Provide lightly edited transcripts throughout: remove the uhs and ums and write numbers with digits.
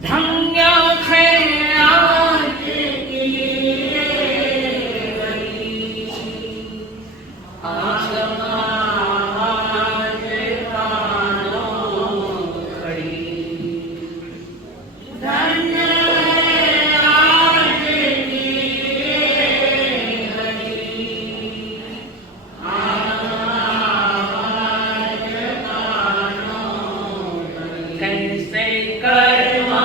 धन्य है आज की ये घड़ी, आसमां के कानों खड़ी। धन्य है आज की ये घड़ी, आसमां के कानों खड़ी। कैसे कर्मा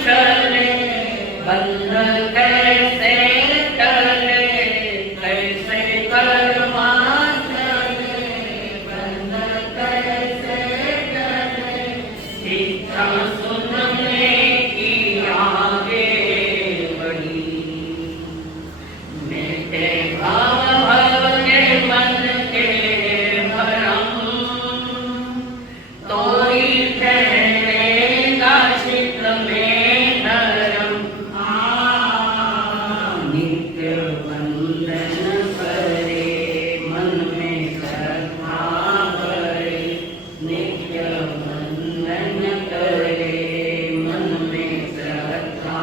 चले बंध कैसे टले, कैसे कर्मा चले बंध कैसे टले। इच्छा सुनने की आगे बढ़ी, मेरे भाव भरे मन के भरम, तो ही ठहरेगा चित्त में धर्म। नित्य वंदन करे मन में श्रद्धा भरे, नित्य वंदन करे मन में श्रद्धा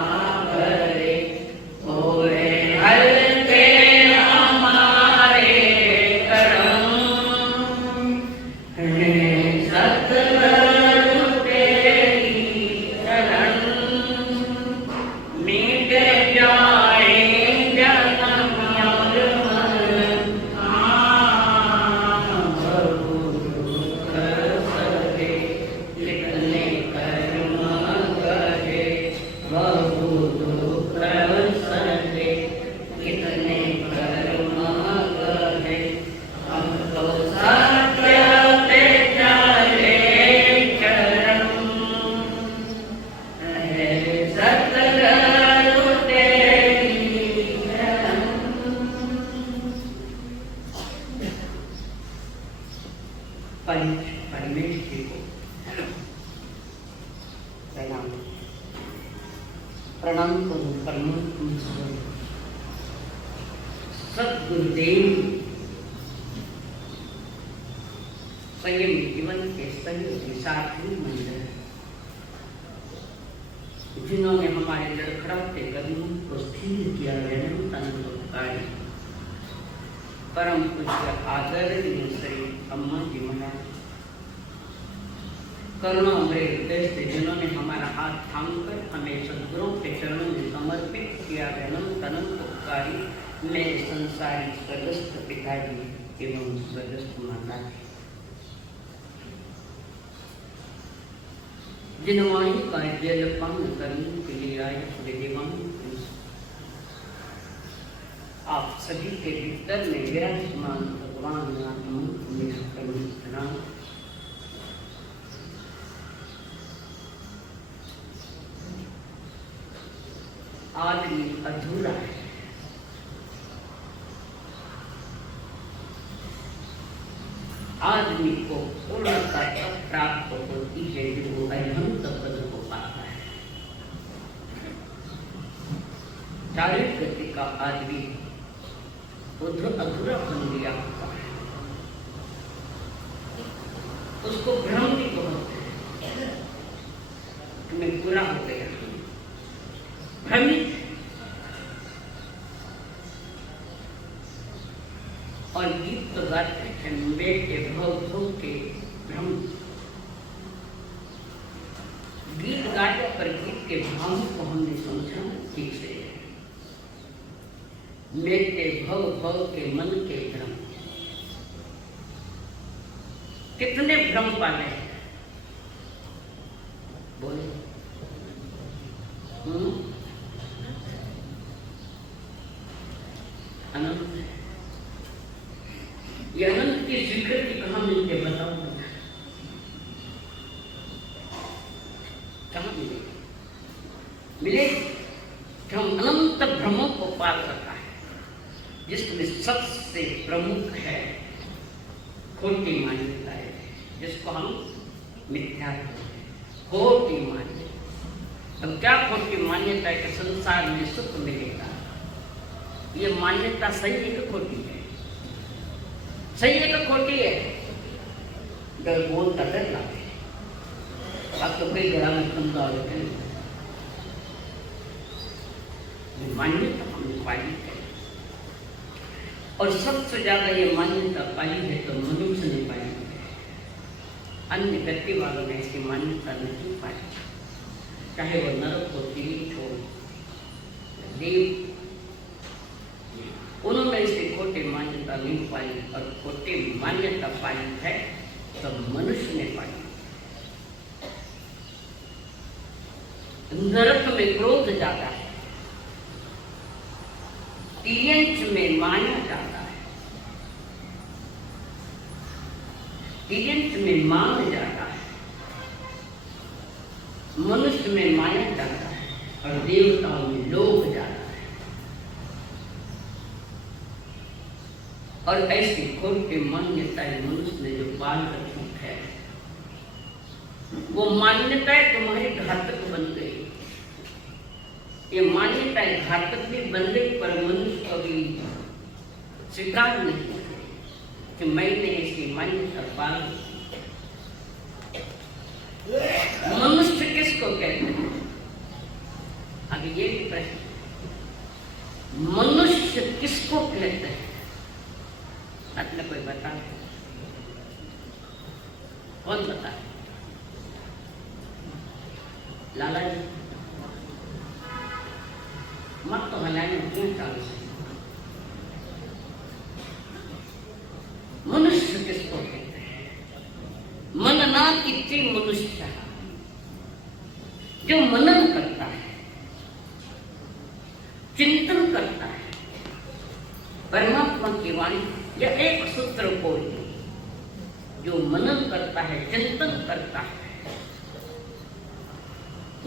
भरे। होए हल्के हमारे करम, है सतगुरु तेरी शरण। मिट जाए जन्म और मरण, बहु दुख सहे कितने कर्म करे, बहु दुख सहे कितने कर्म करे। हम तो सत्य पे चले चरण, है सतगुरु तेरी शरण। परमेश जी को प्रणाम प्रणाम करूं। परमात्मा स्वरूप सद्गुरुदेव संयम जीवन के सहयोगी साथी मंडल, जिन्होंने हमारे लड़खड़ाते कदमों को स्थिर किया, जन्म तंदुरुस्ती। परम पूज्य आदरणीय श्री अम्मा जी महाराज करुणा हृदय से, जिन्होंने हमारा हाथ थामकर हमें सद्गुरुओं के चरणों में समर्पित किया। जन्म तनंतकारी मेरे संसारी स्वर्गस्थ पिताजी एवं स्वर्गस्थ माता जी, जिनवाणी का जलपान करने के लिए आए विद्यमान आप सभी के भीतर में विराजमान भगवान नाम। आदमी अधूरा है, आदमी को पूर्णता तब प्राप्त होती है जो वो अनंत पद को पाता है। शारीरिक गति का आदमी अधूरा बन गया होता है, उसको भ्रम भी बहुत है कि मैं पूरा हो गया, भ्रमित और गीत तो गाते हैं बेटे भव के भ्रम। गीत गाने पर गीत के भाव को हमने समझा ठीक से। मेटे भव के मन के भ्रम, कितने भ्रम पाले हैं बोले। अनंत, ये अनंत की स्वीकृति कहाँ मिलती है बताऊंगा, कहाँ मिलेगी? मिले हम अनंत भ्रमों को पार करता है, जिसमें सबसे प्रमुख है खोटी मान्यता है, जिसको हम मिथ्या खोटी मान्यता। अब क्या खोटी मान्यता है कि संसार में सुख मिलेगा, ये मान्यता सही है कि खोटी है? सही है कि खोटी है? डर बोलता डर लागे, अब तो कई गला में खंदा होते हैं, मान्यता हमने पाई है, और सबसे ज्यादा ये मान्यता पाई है तो मनुष्य ने पाई है। अन्य व्यक्ति वालों ने इसकी मान्यता नहीं पाई, चाहे वो नरक हो, तीर्थ हो, देव, उन्होंने इसकी खोटी मान्यता नहीं पाई, और खोटी मान्यता पाई है तो मनुष्य ने पाई। नरक में क्रोध ज्यादा है, तिर्यंच में माया ज्यादा है, तिर्यंच में मान ज्यादा है, मनुष्य में माया ज्यादा है, और देवताओं में लोभ ज्यादा है। और ऐसी खोटी मान्यताएं मनुष्य ने जो पाल रखी है, वो मान्यताएं तुम्हारी घातक बन गई। ये मान्यताएं घातक भी बन गई, पर मनुष्य कभी स्वीकार नहीं किया कि मैंने इसकी मान्यता पाल। मनुष्य किसको कहते हैं? आगे ये भी प्रश्न, मनुष्य किसको कहते हैं? अपने कोई बता, कौन बता? लाला जी मत तो हलाने क्यों चालू से? मनुष्य किसको कहते हैं? मननाति इति मनुष्य, जो मनन करता है, चिंतन करता है परमात्मा की वाणी या एक सूत्र को, जो मनन करता है, चिंतन करता है,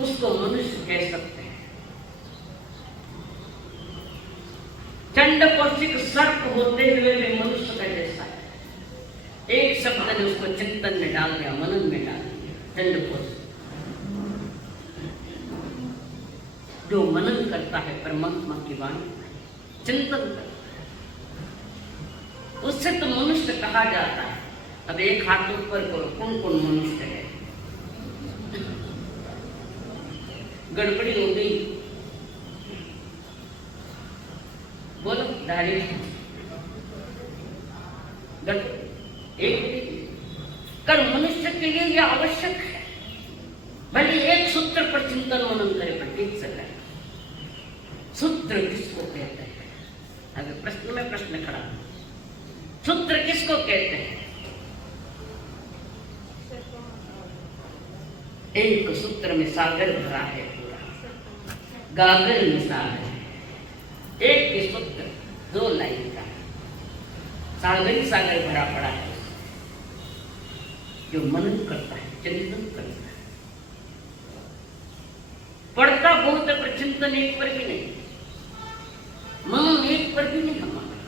उसको मनुष्य कह सकते हैं। चंड कौशिक सर्प होते हुए भी मनुष्य का जैसा है। एक शब्द ने उसको चिंतन में डाल दिया, मनन में डाल दिया। चंड कौशिक जो मनन करता है परमात्मा की वाणी, चिंतन करता है, उससे तो मनुष्य कहा जाता है। अब एक हाथ ऊपर करो, कौन कौन मनुष्य है? गड़बड़ी हो गई, बोलो दाढ़ी एक कर। मनुष्य के लिए यह आवश्यक है, भले एक सूत्र पर चिंतन मनन करे, पर ठीक से करे। सूत्र किसको कहते हैं? अगर प्रश्न में प्रश्न खड़ा, सूत्र किसको कहते हैं? एक सूत्र में सागर भरा है, पूरा गागर मिसाल है। एक के सूत्र 2 लाइन का, सागर ही सागर भरा पड़ा है। जो मनन करता है, चिंतन करता है, पढ़ता बहुत है पर चिंतन एक पर भी नहीं, मनन एक पर भी नहीं हमारा।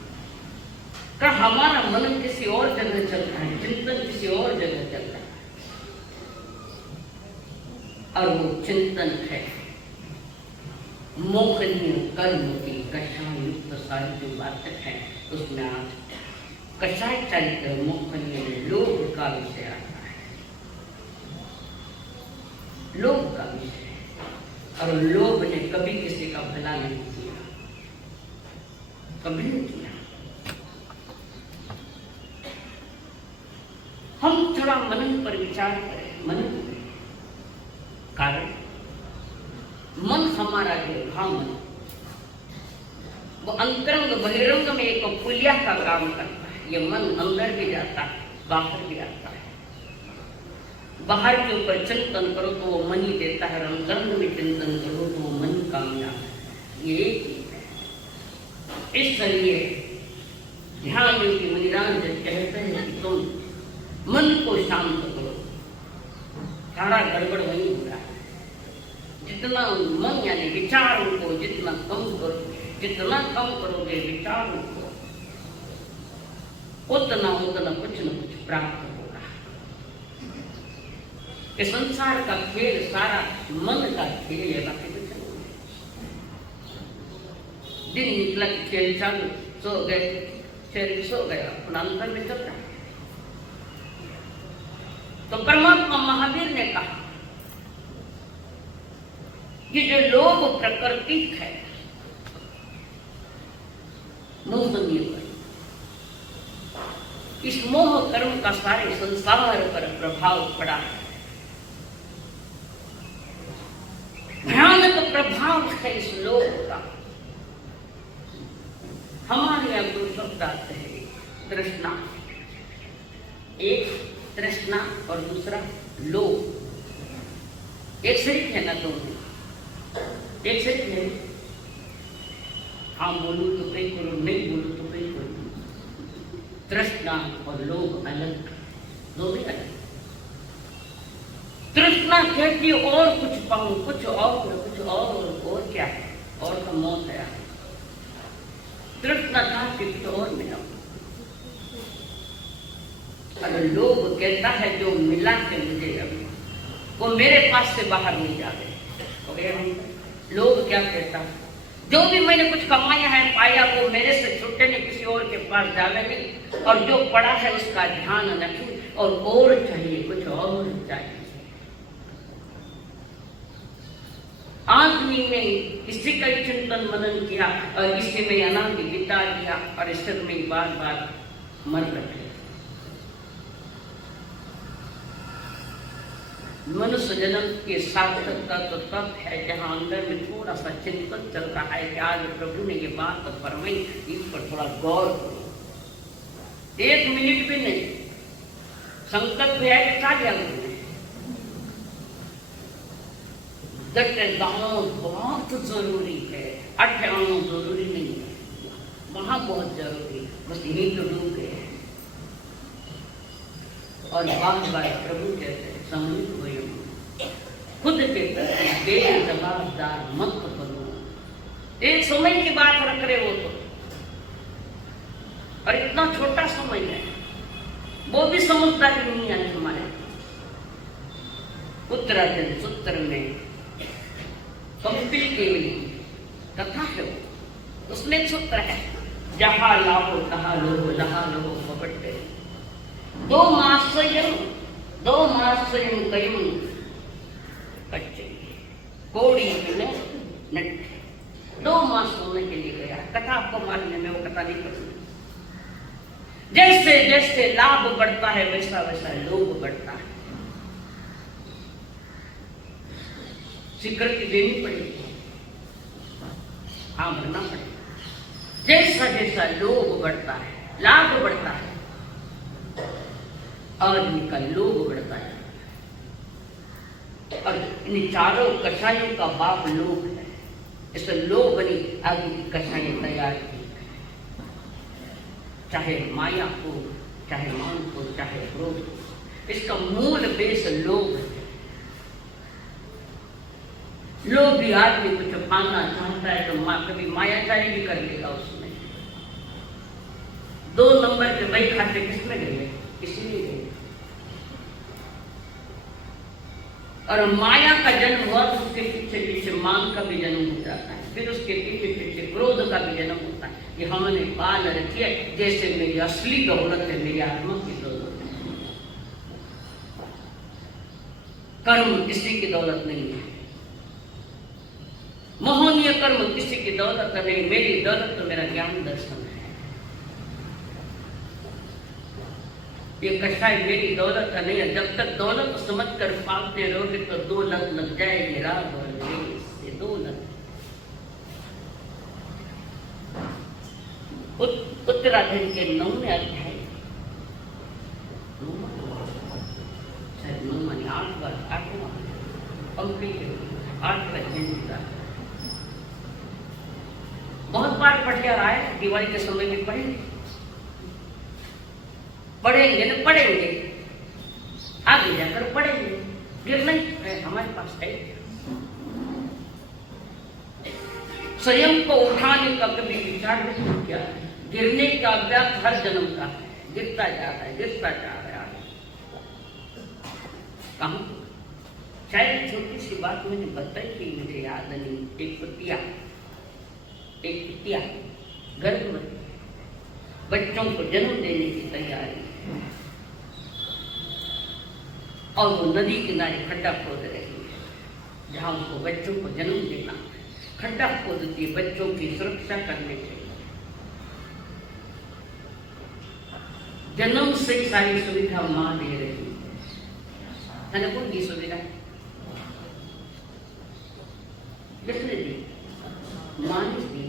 का हमारा मनन किसी और जगह चल रहा है, चिंतन किसी और जगह चल रहा है, और वो चिंतन है मोहनीय कर्म की कषाय युक्त सारी जो बातें हैं, उसमें आज कषाय चरित्र मोहनीय में लोभ का विषय आता है। लोभ का विषय, और लोभ ने कभी किसी का भला नहीं किया, कभी नहीं किया। हम थोड़ा मनन पर विचार करें। मनन कारण मन हमारा जो मन, वो अंतरंग बहिरंग में एक पुलिया का काम करता है। ये मन अंदर भी जाता है, बाहर भी आता है। बाहर के ऊपर चिंतन करो तो वो मन ही देता है, और अंतरंग में चिंतन करो तो वो मन कामयाब है। ये एक चीज है। इसलिए ध्यान की मुनिराज कहते हैं कि तुम मन को शांत करो, सारा गड़बड़ वही हो रहा है। जितना मन यानी विचारों को जितना कम करोगे विचारों को, उतना कुछ न कुछ प्राप्त होगा। कि संसार का खेल सारा मन का खेल है, बाकी कुछ नहीं। दिन निकला खेल चालू, सो गए, शरीर सो गया, अपना अंतर में चल रहा है। तो परमात्मा महावीर ने कहा कि जो लोभ प्रकृति है, मोहनीय कर्म। इस मोह कर्म का सारे संसार पर प्रभाव पड़ा है, भयानक प्रभाव है इस लोक का। हमारे यहाँ दो शब्द आते हैं, तृष्णा, एक तृष्णा और दूसरा लोभ। एक शरीक है ना दोनों, एक शरीक है। हाँ बोलूं तो कहीं करो, नहीं बोलूं तो कहीं करो। तृष्णा और लोभ अलग, दोनों अलग। तृष्णा कहती और कुछ पाऊं, कुछ और क्या है, और का मौत है। तृष्णा चाहती कुछ और मिला। अगर लोभ कहता है जो मिला के मुझे अभी, वो मेरे पास से बाहर नहीं जाते। लोभ क्या कहता है, जो भी मैंने कुछ कमाया है पाया वो मेरे से छुट्टे नहीं, किसी और के पास जावे नहीं, और जो पड़ा है उसका ध्यान रखी, और चाहिए, कुछ और चाहिए। आदमी ने इसी का चिंतन मनन किया और इसी में अनंत बिता दिया और इस में बार बार मर रखे। मनुष्य जन्म के सार्थकता तो तब है जहां अंदर में थोड़ा सा चिंतन चल रहा है कि आज प्रभु ने ये बात तो फरमाई, इस पर थोड़ा गौर करो। 1 मिनट भी नहीं, संकल्प है कि क्या लिया उन्होंने। गाँव बहुत जरूरी है, अठ्याव जरूरी नहीं है, वहां बहुत जरूरी है, बस यही तो डूब गए हैं। और बार प्रभु कहते हैं समझ खुद के प्रति बेजवाबदार मत बनो। एक समय की बात रख रहे हो तो, और इतना छोटा समय है, वो भी समझदारी नहीं है हमारे। उत्तराखंड सूत्र में कंपिल के कथा है, उसमें एक सूत्र है, जहां लाहो तहा लोहो, जहां लोहो पकड़ते। 2 मासयम कयम कच्चे कोड़ी में नट। 2 मास सोने के लिए गया। कथा आपको मालूम है, मैं वो कथा नहीं पढ़ूंगी। जैसे जैसे लाभ बढ़ता है वैसा वैसा लोभ बढ़ता है। स्वीकृति देनी पड़ेगी, हाँ भरना पड़ेगा। जैसा जैसा लोभ बढ़ता है, लाभ बढ़ता है, आदमी का लोभ बढ़ता है। और इन चारों कषायों का बाप लोभ है। इसे लोभ बनी आगे की कषाएं तैयार की, चाहे माया हो, चाहे मान हो, चाहे क्रोध हो। इसका मूल बेस लोभ है। लोभी आदमी कुछ पाना चाहता है तो कभी मायाचारी भी कर लेगा उसमें। 2 नंबर के वही खाते किसमें गए, इसीलिए गए। और माया का जन्म हुआ तो उसके पीछे पीछे मान का भी जन्म हो जाता है, फिर उसके पीछे पीछे क्रोध का भी जन्म होता है। ये हमने पाल रखी है, जैसे मेरी असली दौलत है, मेरी आत्मा की दौलत है। कर्म किसी की दौलत नहीं है, मोहनीय कर्म किसी की दौलत नहीं। मेरी दौलत तो मेरा ज्ञान दर्शन है। ये कषाय मेरी दौलत नहीं है। जब तक दौलत समझ कर पालते रहोगे तो 2 लत लग जाएगी, राग और द्वेष, ये 2 लत। उत्तराखंड के 9वें अध्याय, 8वां बहुत बार पढ़ के आए, दिवाली के समय में पढ़ेंगे न पढ़ेंगे, आगे जाकर पढ़ेंगे। गिर नहीं हमारे पास है। स्वयं को उठाने का कभी विचार नहीं किया। गिरने का अभ्यास हर जन्म का है, गिरता जा रहा है, गिरता जा रहा है। कहाँ शायद छोटी सी बात मैंने बताई थी, मुझे याद नहीं। एक पितिया गर्भवती, बच्चों को जन्म देने की तैयारी, और वो नदी किनारे खड्डा खोद रही है जहाँ उसको बच्चों को जन्म देना। खड्डा खोदती है बच्चों की सुरक्षा करने के लिए। जन्म से सारी सुविधा माँ दे रही है कौन दी सुविधा? किसने दी? माँ ने दी।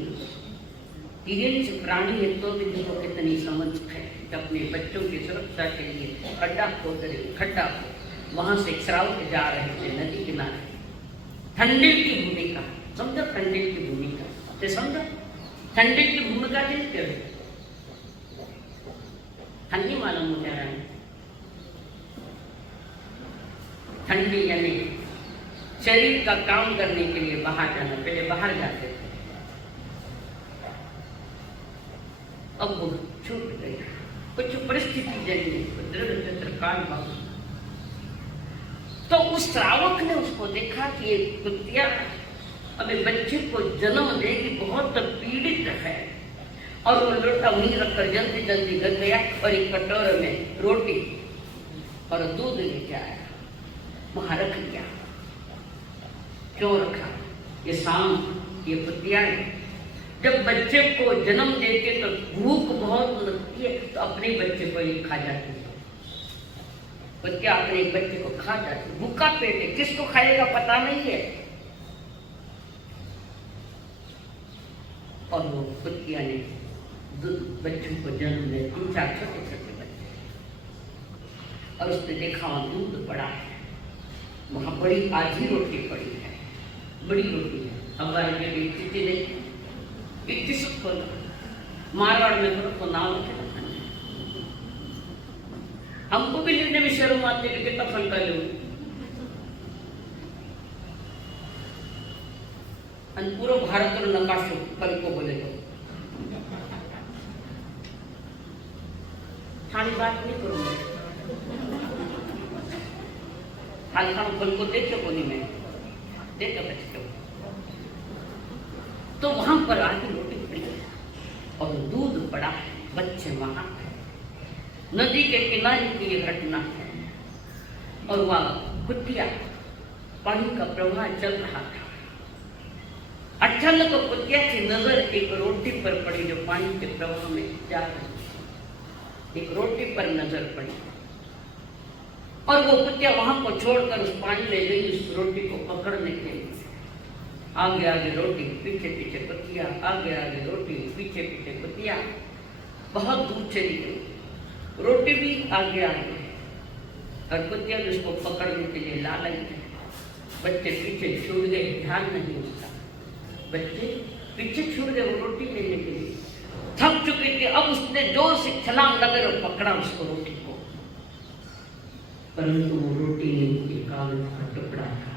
तिरंज प्राणी है तो भी देखो कितनी समझ है कि अपने बच्चों की सुरक्षा के लिए खड्डा खोद रही, खड्डा वहां से श्राव के जा रहे थे नदी किनारे। ठंडिल की भूमिका समझो, ठंडिल की भूमिका तो समझो, ठंडिल की भूमिका क्या है? ठंडी मालूम हो जा रहा है। ठंडी यानी शरीर का काम करने के लिए बाहर जाना, पहले बाहर जाते थे, अब वो छूट गई। कुछ परिस्थिति जरिए दृढ़ काल बाबू, तो उस श्रावक ने उसको देखा कि ये कुतिया अभी बच्चे को जन्म देगी, बहुत पीड़ित है, और वो लोटा वहीं रखकर जल्दी जल्दी घर गया और एक कटोरे में रोटी और दूध लेके आया, वहां रख दिया। क्यों रखा? ये सांप, ये कुतिया है, जब बच्चे को जन्म देते तो भूख बहुत लगती है, तो अपने बच्चे को ये खा जाती है। कुतिया अपने बच्चे को खा जाती है, भूखा पेट है, किसको खाएगा पता नहीं है। और वो कुतिया ने बच्चों को जन्म दिया, 3-4 छोटे छोटे बच्चे, और उसने देखा वहां दूध पड़ा है, वहां बड़ी आधी रोटी पड़ी है, बड़ी रोटी है। अब इतनी नहीं, इतनी सुख होना मारवाड़ में तो नाम के हमको भी लेने में शर्म आती है, कितना फंका लो। पूरा भारत और नकाशो कल को बोले तो थानी बात नहीं करूंगा, हाल हम कल को देखे कोनी में देखा बच्चे, तो वहां पर आधी रोटी पड़ी और दूध पड़ा, बच्चे वहां नदी के किनारे की ये घटना है। और वह कुतिया, पानी का प्रवाह चल रहा था, अचानक कुतिया की नजर एक रोटी पर पड़ी जो पानी के प्रवाह में जा रही थी। एक रोटी पर नजर पड़ी और वो कुतिया वहां को छोड़कर उस पानी में गई, उस रोटी को पकड़ने के लिए। आगे आगे रोटी, पीछे पीछे कुतिया, आगे आगे रोटी, पीछे पीछे कुतिया, बहुत दूर चली गई। रोटी भी आगे आगे और कुतिया भी उसको पकड़ने के लिए ला लगी है। बच्चे पीछे छूट गए, ध्यान नहीं उसका, बच्चे पीछे छूट गए वो रोटी लेने के लिए, थक चुके थे। अब उसने जोर से छलांग लगाई और पकड़ा उसको, रोटी को, परंतु वो रोटी नहीं, एक कागज का टुकड़ा था।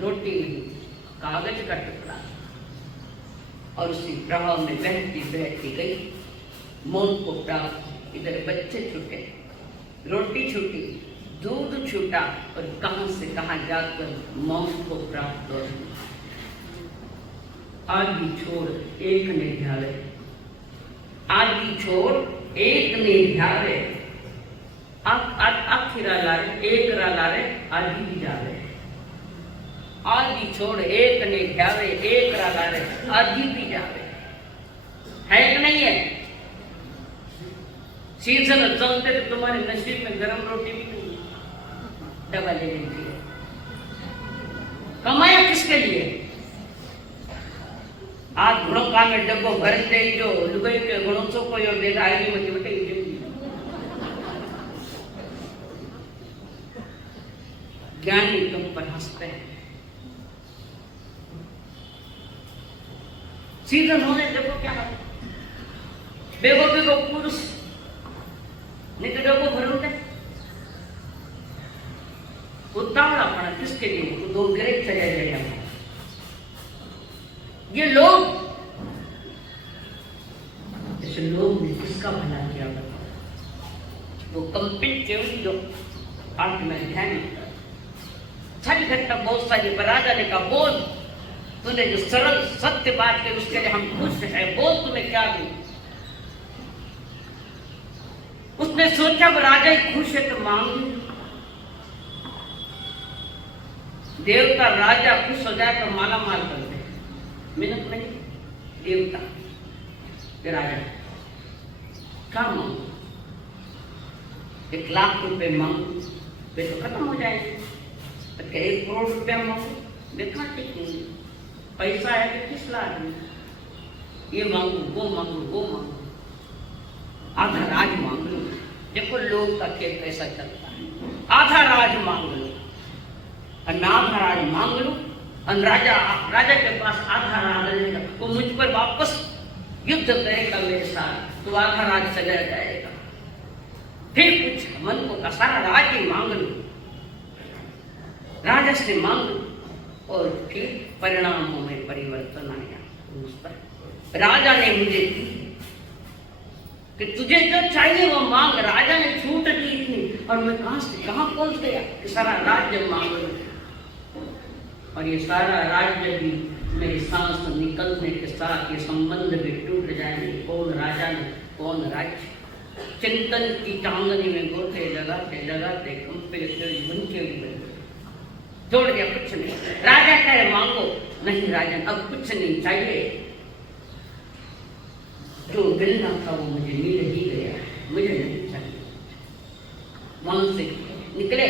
रोटी नहीं, कागज का टुकड़ा, और उसी प्रभाव में बहती बहती गई, मौन को प्राप्त। इधर बच्चे छूटे, रोटी छूटी, दूध छूटा, और कहां से कहां जाकर मौन को प्राप्त हो। आदि छोड़ एक ने ध्यावे, आदि छोड़ एक ने ध्यावे, आखिरा लारे एक रा लारे आदि भी जावे। आदि छोड़ एक ने ध्यावे, एक रा लारे आदि भी जावे। है कि नहीं है? सीजन चलते तो तुम्हारे नसीब में गरम रोटी भी नहीं, दवा ले लेती है। कमाया किसके लिए? आज गुणों का में डब्बो भर दे जो लुगाई के गुणों सो कोई और देगा आएगी मुझे बटे ज्ञानी तुम पर हंसते हैं। सीजन होने देखो क्या है, बेगो बेगो पुरुष नहीं तो डब्बो भरो दे। उतावड़ा पड़ा किसके लिए? तो 2 गिरे चले जाएगा। ये लोग, इस लोग ने किसका भला किया? वो कंपित केवली जो आंख में ध्यान छठ घंटा बहुत सारी बराजा ने का बोल, तूने जो सरल सत्य बात की उसके लिए हम खुश हैं, बोल तुम्हें क्या दूं? उसने सोचा वो राजा ही खुश है तो मांग। देवता राजा खुश हो जाए तो माला माल कर दे, मिनट नहीं। देवता राजा क्या मांगो? 1 लाख रुपए मांगो वे तो खत्म हो जाएंगे। 1 करोड़ रुपया मांगो देखा टिकेंगे। पैसा है तो किस लाख में? ये मांगो वो मांगो वो मांगो, आधा राज मांग लो। देखो लोग का खेल कैसा चलता है, आधा राज मांग लो और आधा राज मांग लो और राजा के पास आधा राज रहेगा, वो मुझ पर वापस युद्ध करेगा मेरे साथ, तो आधा राज चला जाएगा। फिर कुछ मन को का सारा राज ही मांग लो, राजा से मांग लो और फिर परिणामों में परिवर्तन आया। उस पर राजा ने मुझे दी कि तुझे जो चाहिए वो मांग। राजा ने छूट दी इतनी और मैं कहां से कहां पहुंच गया कि सारा राज्य मांग लो। और ये सारा राज्य भी मेरी सांस निकलने के साथ ये संबंध भी टूट जाएंगे। कौन राजा ने कौन राज्य? चिंतन की चांदनी में गोते लगाते लगाते कंपे छोड़ दिया, कुछ नहीं। राजा कहे मांगो, नहीं राजन अब कुछ नहीं चाहिए, जो मिलना था वो मुझे मिल ही गया, मुझे नहीं चाहिए। वहां से निकले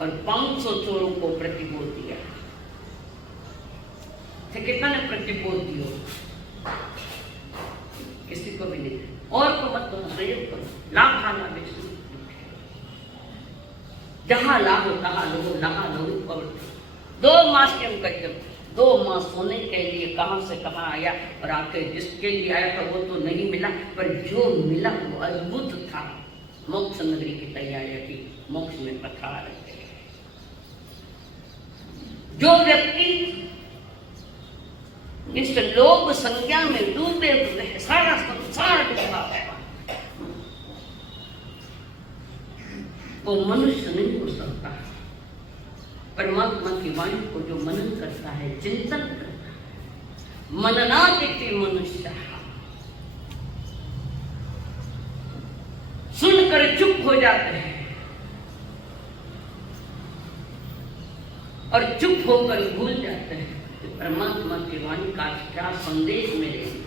और 500 चोरों को प्रतिबोध दिया। कितना ने प्रतिबोध दियो? किसी को भी नहीं। और को मत करो, संयोग करो, लाभ खाना बेचो, जहां लाभ हो तहां लो, लहा लो। 2 मास के मुकदम, 2 मास सोने के लिए कहां से कहां आया और आखिर जिसके लिए आया था वो तो नहीं मिला, पर जो मिला वो अद्भुत था। मोक्ष नगरी की तैयारी की, मोक्ष में पथार गए। जो व्यक्ति इस लोभ संज्ञा में डूबे हुए हैं, सारा संसार डूबा है, वो मनुष्य नहीं हो सकता। परमात्मा की वाणी को जो मनन करता है, चिंतन करता है, मननादिति मनुष्य सुनकर चुप हो जाते हैं और चुप होकर भूल जाते हैं कि परमात्मा की वाणी का क्या संदेश मेरे लिए।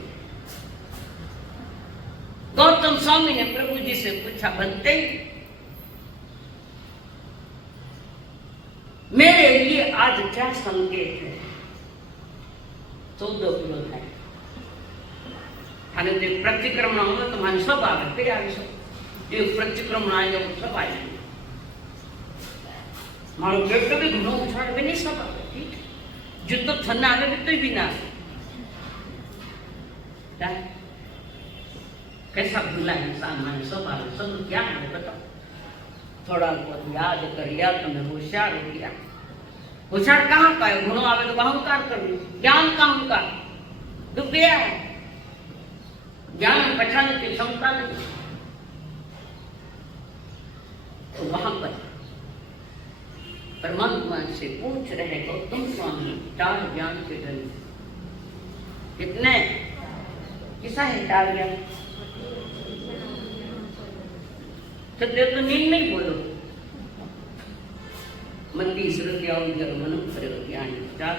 गौतम स्वामी ने प्रभु जी से पूछा, बनते मेरे लिए आज क्या संकेत है? 14 विरोध है। प्रतिक्रमण होगा तो मान सब आ गए, फिर आगे सब जो प्रतिक्रमण आएगा वो सब आएंगे। मारो पेट तो भी घुनो उछाड़ भी नहीं सब आ गए, ठीक है। जो तो थन्ना आ गए तो भी ना कैसा भूला इंसान, मैंने सब आ गए, सब क्या है बताओ। थोड़ा बहुत याद कर लिया तो मैं होशियार हो गया। होशियार कहाँ का है? गुणों आवे तो अहंकार कर लो, ज्ञान कहाँ का डूब गया है, ज्ञान पहचानने की क्षमता नहीं। तो वहां पर परमात्मा से पूछ रहे गौतम स्वामी 4 ज्ञान के ग्रंथ कितने? किसा है 4 ज्ञान? सत्य तो नींद नहीं बोलो। मंदी श्रुति मनन प्रयोग ज्ञान 4,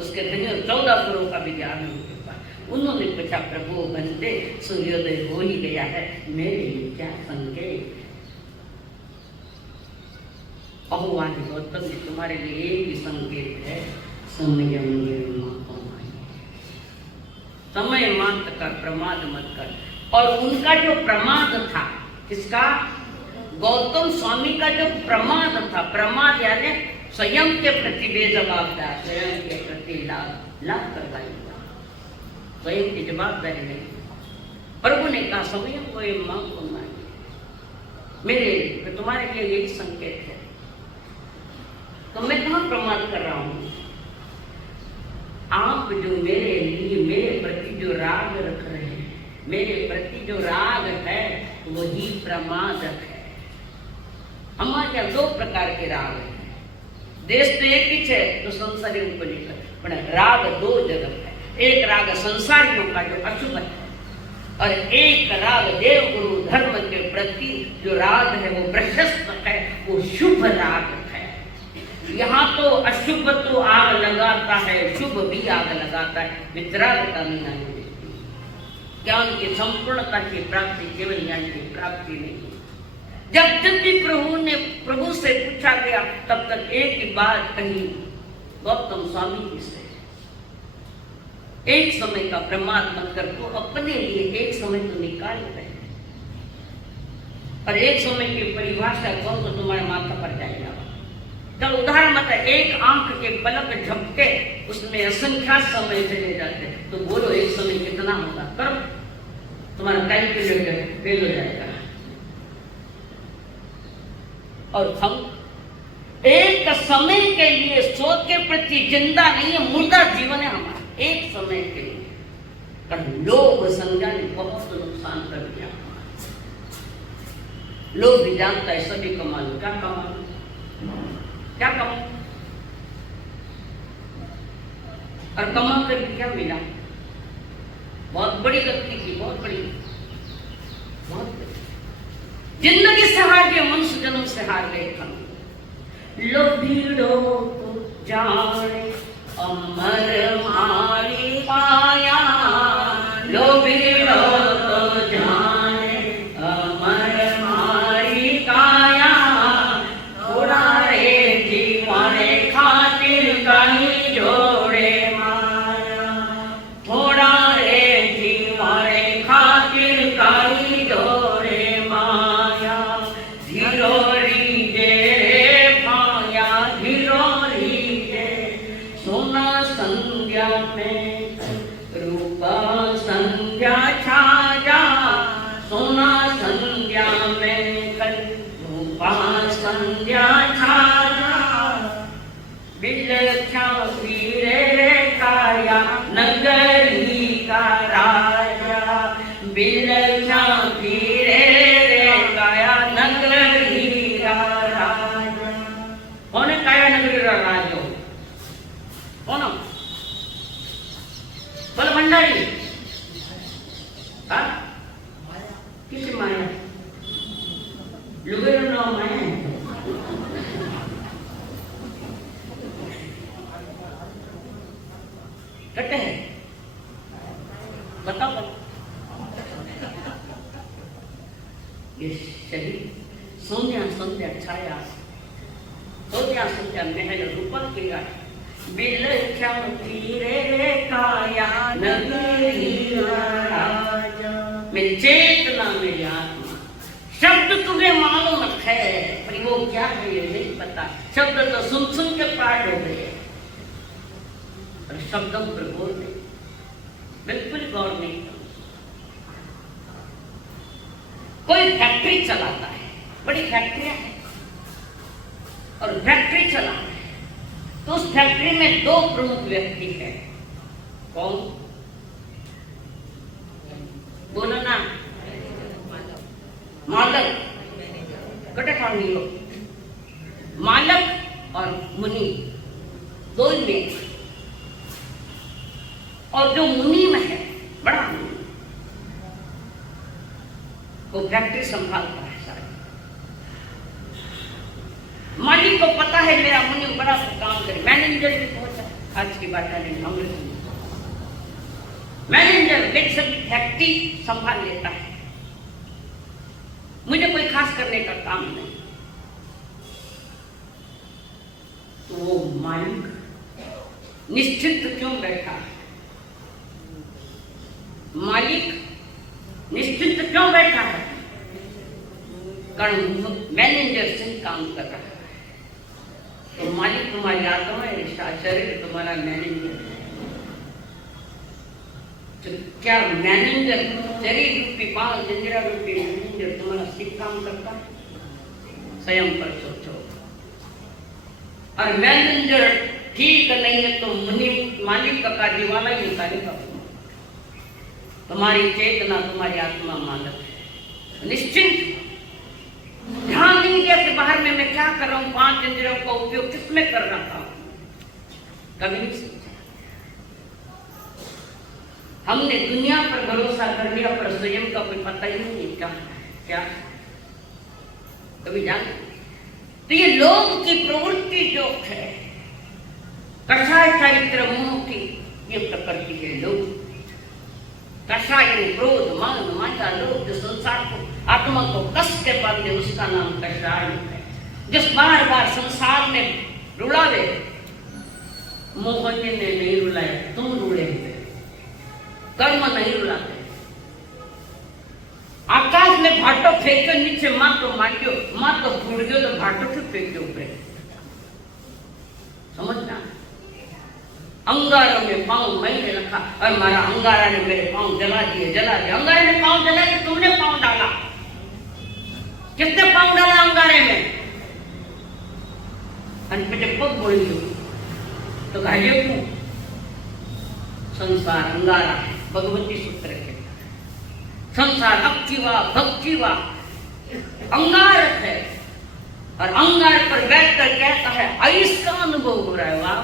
उसके 14 करोड़ का भी ज्ञान है उनके पास। उन्होंने पूछा, प्रभु बनते सूर्योदय हो ही गया है, मेरे लिए क्या संकेत? अहोवाद गौतम जी, तुम्हारे लिए एक ही संकेत है, समय समय मात्र कर, प्रमाद मत कर। और उनका जो प्रमाद था, किसका? गौतम स्वामी का जो प्रमाद था, प्रमाद यानी स्वयं के प्रति बेजवाबदार, स्वयं के प्रति लाभ करवाएगा, स्वयं की जवाबदारी नहीं। प्रभु ने कहा, समय को ये मांग को मांगे, मेरे तुम्हारे लिए यही संकेत है। तो मैं कहाँ प्रमाद कर रहा हूं? आप जो मेरे लिए मेरे प्रति जो राग रख रहे हैं, मेरे प्रति जो राग है वही प्रमाद है। हमारे यहाँ 2 प्रकार के राग है। देश तो एक ही है तो संसारियों को लेकर, राग 2 जगह है। एक राग संसारियों का जो अशुभ है और एक राग देव गुरु धर्म के प्रति जो राग है वो प्रशस्त है, वो शुभ राग है। यहाँ तो अशुभ तो आग लगाता है, शुभ भी आग लगाता है, वितराग का नहीं। ज्ञान की संपूर्णता की प्राप्ति केवल ज्ञान की प्राप्ति नहीं। जब जब भी प्रभु से पूछा गया तब तक एक ही बात कही गौतम स्वामी जी से, एक समय का प्रमाद मत कर, तू अपने लिए एक समय तो निकाल रहे, और एक समय की परिभाषा कौन तो तुम्हारे माथा पर जाएगा। चल उदाहरण मत है, एक आंख के पलक झपके उसमें असंख्यात समय चले जाते, तो बोलो एक समय कितना होगा, करो, तुम्हारा कैलकुलेटर फेल हो जाएगा। और हम एक समय के लिए शोध के प्रति जिंदा नहीं है, मुर्दा जीवन है हमारा, एक समय के लिए। पर लोभ संज्ञा ने बहुत नुकसान कर दिया। लोग भी जानता है सभी कमा लो, क्या कमा लो, क्या कमा, और कमा कर भी क्या मिला, बहुत बड़ी गलती की, बहुत बड़ी जिंदगी से हार गए, मनुष्य जन्म से हार गए हम। लोभीड़ो तो जाने अमर मारी पाया, लोभीड़ो तो जाने अमर मारी काया, थोड़ा रे जीवाने खातिर कहीं जोड़े माया, थोड़ा रे जीवाने खातिर कहीं जोड़े माया, धीरोरी दे पाया, धीरोरी दे सोना संज्ञा में रूपा संज्ञा छा जा, सोना संज्ञा में रूपा संज्ञा छा जा, बिलक्षा पीरे काया नगरी का राजा, बिलक्षा पीरे काया नगरी का राजा। कौन है काया नगरी का राजा? कौन? बोल भंडारी, किसी माया लुगेरो नाम माया है, कटे है, बताओ ये सही। सोनिया संध्या छाया, सोनिया संध्या महल रूपक की गाय, बिलक्षा पीरे काया नगरी राजा। मेरी चेतना, मेरी आत्मा, शब्द तुम्हें मालूम है पर वो क्या है ये नहीं पता। शब्द तो सुन सुन के पाठ हो गए, और शब्दों पर गौर नहीं, बिल्कुल गौर नहीं। कोई फैक्ट्री चलाता है, बड़ी फैक्ट्रियां हैं, और फैक्ट्री चलाता है तो उस फैक्ट्री में दो प्रमुख व्यक्ति है। कौन? बोलो ना, मालक, कटे खानी लो, मालक और मुनि, दो ही में। और जो मुनि में है, बड़ा मुनि, वो फैक्ट्री संभालता है सारा। मालिक को पता है मेरा मुनि बड़ा काम करे, मैनेजर भी पहुंचा, आज की बात नहीं, हमने मैनेजर देख सभी फैक्ट्री संभाल लेता है, मुझे कोई खास करने का काम नहीं। तो वो मालिक निश्चिंत क्यों बैठा है? मालिक निश्चिंत क्यों बैठा है? कारण मैनेजर से काम कर रहा है। तो मालिक तुम्हारी आत्मा है, शरीर तुम्हारा मैनेजर है। तो क्या मैनेजर, शरीर रूपी पांव, जंजीरा रूपी मैनेजर तुम्हारा ठीक काम करता है? स्वयं पर सोचो। और मैनेजर ठीक नहीं है तो मुनि मालिक का दीवाना ही निकालेगा। तुम्हारी चेतना, तुम्हारी आत्मा मालक है। निश्चिंत ध्यान नहीं दिया कि बाहर में मैं क्या कर रहा हूं, 5 इंद्रियों का उपयोग किसमें कर रहा था, कभी नहीं सोचा। हमने दुनिया पर भरोसा कर लिया पर स्वयं का कोई पता ही नहीं क्या क्या कभी जान। तो ये लोभ की प्रवृत्ति जो है, कषाय चरित्र मोह की, ये प्रकृति है लोभ। कषाय यानी क्रोध, मान, माया, लोभ, जो संसार को, आत्मा को कस के बांधे, उसका नाम कषाय है। जिस बार बार संसार में रुलावे, मोहन ने नहीं रुलाया, तुम रुले थे, कर्म नहीं रुलाते। आकाश में भाटो फेंक्यो नीचे, मां तो मांग्यो, मां तो फूट गयो तो भाटो क्यों फेंक्यो ऊपर? समझना। अंगारों में पांव मैंने रखा और मारा अंगारा ने मेरे पांव जला दिए, जला दिए। अंगारे ने पांव जला दिए, तुमने पांव डाला। किसने पांव डाला अंगारे में? अनपटे पग बोल तो कहिए क्यों? संसार अंगारा है, भगवती सूत्र के संसार अक्कीवा भक्कीवा अंगार है, और अंगार पर बैठकर कहता है आयुष का अनुभव हो रहा है। वाह,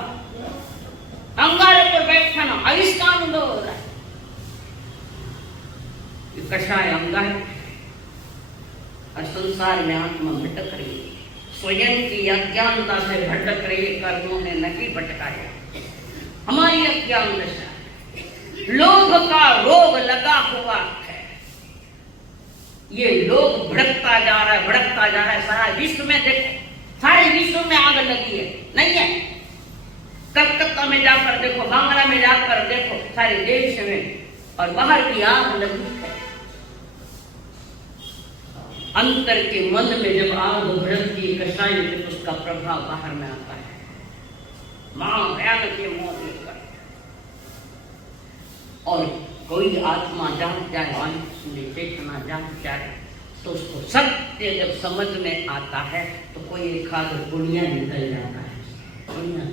अंगार पर बैठा ना आयुष का अनुभव हो रहा है। ये कषाय अंगार और संसार में आत्मा भटक रही है, स्वयं की अज्ञानता से भटक रही है, कर्मों ने नहीं भटकाया। हमारी अज्ञान दशा, लोभ का रोग लगा हुआ है। ये लोग भड़कता जा रहा है, भड़कता जा रहा है। सारा विश्व में देखो, सारे विश्व में आग लगी है, नहीं है? कलकत्ता में जाकर देखो, बांग्ला में जाकर देखो, सारे देश में और बाहर की आग लगी है। अंतर के मन में जब आग भड़कती है कषाय में, तो उसका प्रभाव बाहर में आता है। मां भयानक के मौत लेकर, और कोई आत्मा जाग जाए, वाणी चेतना जाग जाए, तो उसको सत्य जब समझ में आता है तो कोई एक आध गुड़िया निकल जाता है। गुड़िया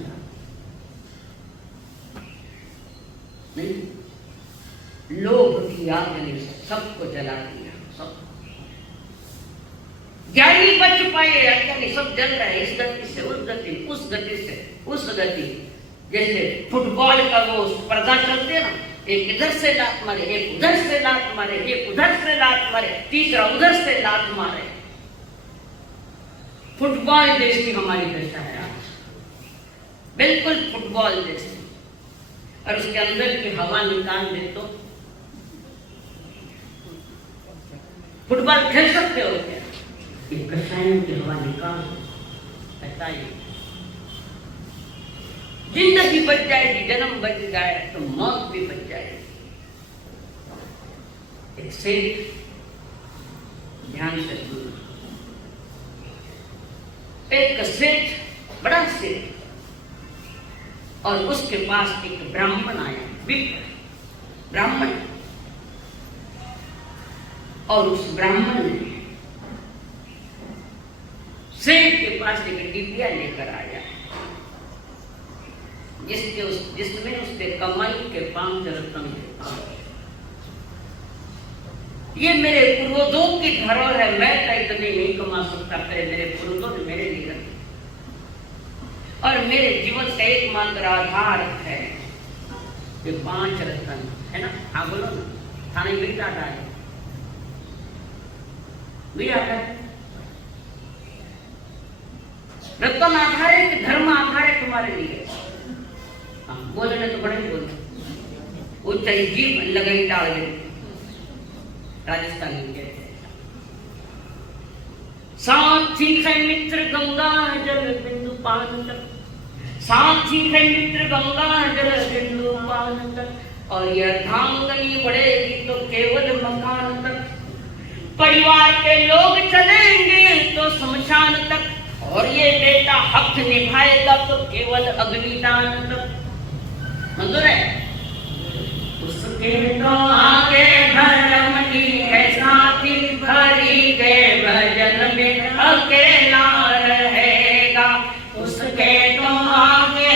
नहीं, लोभ की आग ने सबको जला दिया। सब ज्ञानी बच पाए, अज्ञानी सब जल रहा है, इस गति से उस गति, उस गति से उस गति। जैसे फुटबॉल का वो स्पर्धा चलते है ना, एक इधर से लात मारे, एक उधर से लात मारे, एक उधर से लात मारे, तीसरा उधर से लात मारे। फुटबॉल देश की हमारी दशा है आज, बिल्कुल फुटबॉल जैसी। और उसके अंदर की हवा निकाल दे तो फुटबॉल खेल सकते हो क्या? ये कषायों की हवा निकाल बताइए। जिंदगी बच जाएगी, जन्म बच जाए तो मौत भी बच जाएगी। एक सेठ, ध्यान से सुनो, एक सेठ, बड़ा सेठ, और उसके पास एक ब्राह्मण आया, विप्र ब्राह्मण, और उस ब्राह्मण ने सेठ के पास एक डिबिया लेकर आया, जिसमें उसके कमाई के 5 रत्न थे। ये मेरे पूर्वजों की धरोहर है, मैं तो इतनी नहीं कमा सकता, मेरे पूर्वजों ने मेरे लिए रखी, और मेरे जीवन का एकमात्र आधार है ये 5 रत्न, है ना? हाँ बोलो ना, थाने में भी आता है, भी आता है। रत्न आधार है कि धर्म आधार है तुम्हारे लिए? बोलने तो बड़े बोलते, ऊंचाई जीभ लगाई डाल दे, राजस्थान में कहते हैं। साथी है मित्र गंगा जल बिंदु पान तक, साथी है मित्र गंगा जल बिंदु पान तक, और यह अर्धांगनी बढ़ेगी तो केवल मकान तक, परिवार के लोग चलेंगे तो शमशान तक, और ये बेटा हक निभाएगा तो केवल अग्निदान तक। मंजूर है? उसके तो आगे धर्मनी है साथी, हरि के भजन में अकेला रहेगा। उसके तो आगे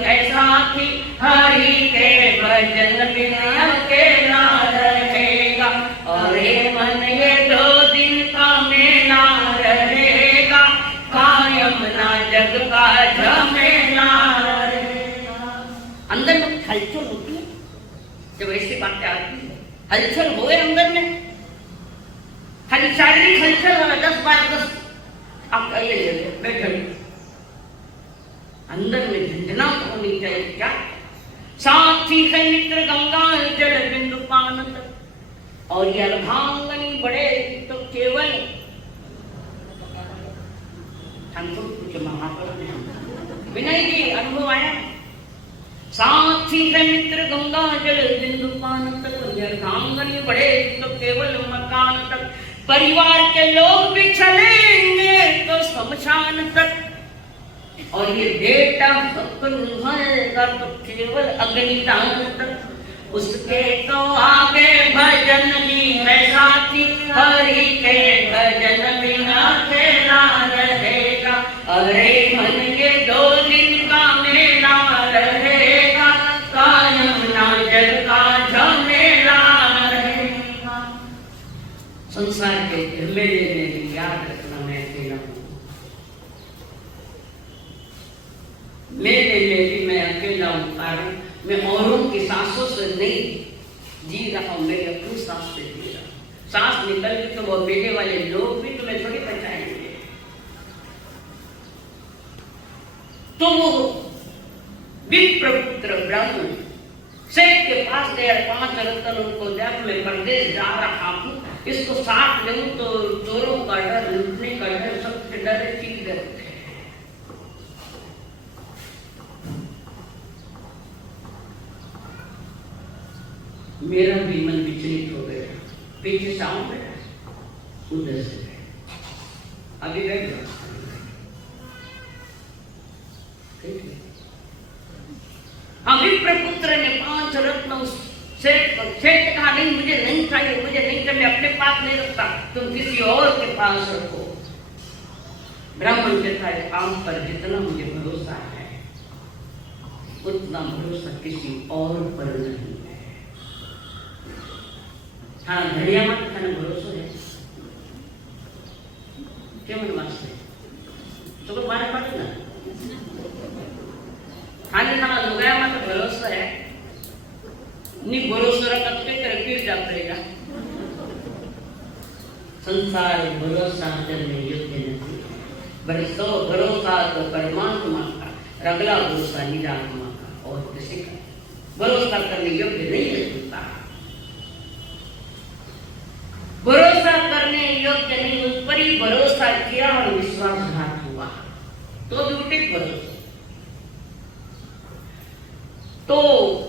है साथी, हरि के भजन में अकेला रहेगा। और ये मन ये 2 दिन का मेला रहेगा, कायम ना जग का झमेला। अंदर में हलचल होती है जब ऐसी बातें आती है, हलचल हो गए अंदर में, खाली शारीरिक हलचल वाला 10-12 आप आइए बैठे, अंदर में झंझनाहट होनी चाहिए। क्या साथी है मित्र गंगा जल बिंदु पान तक। और ये अर्धांगनी बढ़े तो केवल हमको कुछ महापुरुष विनय जी अनुभव आया। साथी है मित्र गंगा जल बिंदु पान तक, अर्धांगनी बढ़े तो केवल मकान तक। परिवार के लोग भी चलेंगे तो शमशान तक। और ये बेटा है तो केवल अग्निदान तक। उसके तो आगे भजन भी है साथी, हरि के भजन बिना खेला रहेगा। अरे मन के 2 दिन का मेला रहेगा, कायम ना जग का झमेला रहेगा। संसार के झमेले में भी याद रखना मैं अकेला हूँ, मेले में भी मैं अकेला हूँ। कारण मैं औरों की सांसों से नहीं जी रहा हूँ, मैं अपनी सांस से जी रहा हूँ। सांस निकल गई तो वो मेले वाले लोग भी तुम्हें थोड़ी बचाएंगे। तो वो विप्रपुत्र ब्राह्मण सेठ के पास गया, 5 रत्न उनको दिया, मैं परदेश जा रहा हूँ, इसको साथ लूं तो चोरों का डर, लूटने का डर, सबसे डर चीज है। मेरा भी मन विचलित हो गया, पीछे साउंड बैठा, उधर से अभी बैठ गया। हाँ, विप्रपुत्र ने 5 रत्न सेठ कहा, नहीं मुझे नहीं चाहिए, मुझे नहीं चाहिए, मैं अपने पास नहीं रखता, तुम किसी और के पास रखो। ब्राह्मण कहता है, काम पर जितना मुझे भरोसा है उतना भरोसा किसी और पर नहीं है। हाँ, घड़िया मत खाना भरोसा है क्या मन वास्ते तो मारे पड़े ना, खाने खाना लुगाया मत भरोसा है नहीं, भरोसा रखा तो क्या करे, फिर जा पड़ेगा। संसार भरोसा करने योग्य नहीं, बरसो भरोसा तो परमात्मा का, अगला भरोसा निरात्मा का और किसी का भरोसा करने योग्य नहीं है। संसार भरोसा करने योग्य नहीं, उस पर ही भरोसा किया और विश्वासघात हुआ तो झूठे भरोसा। तो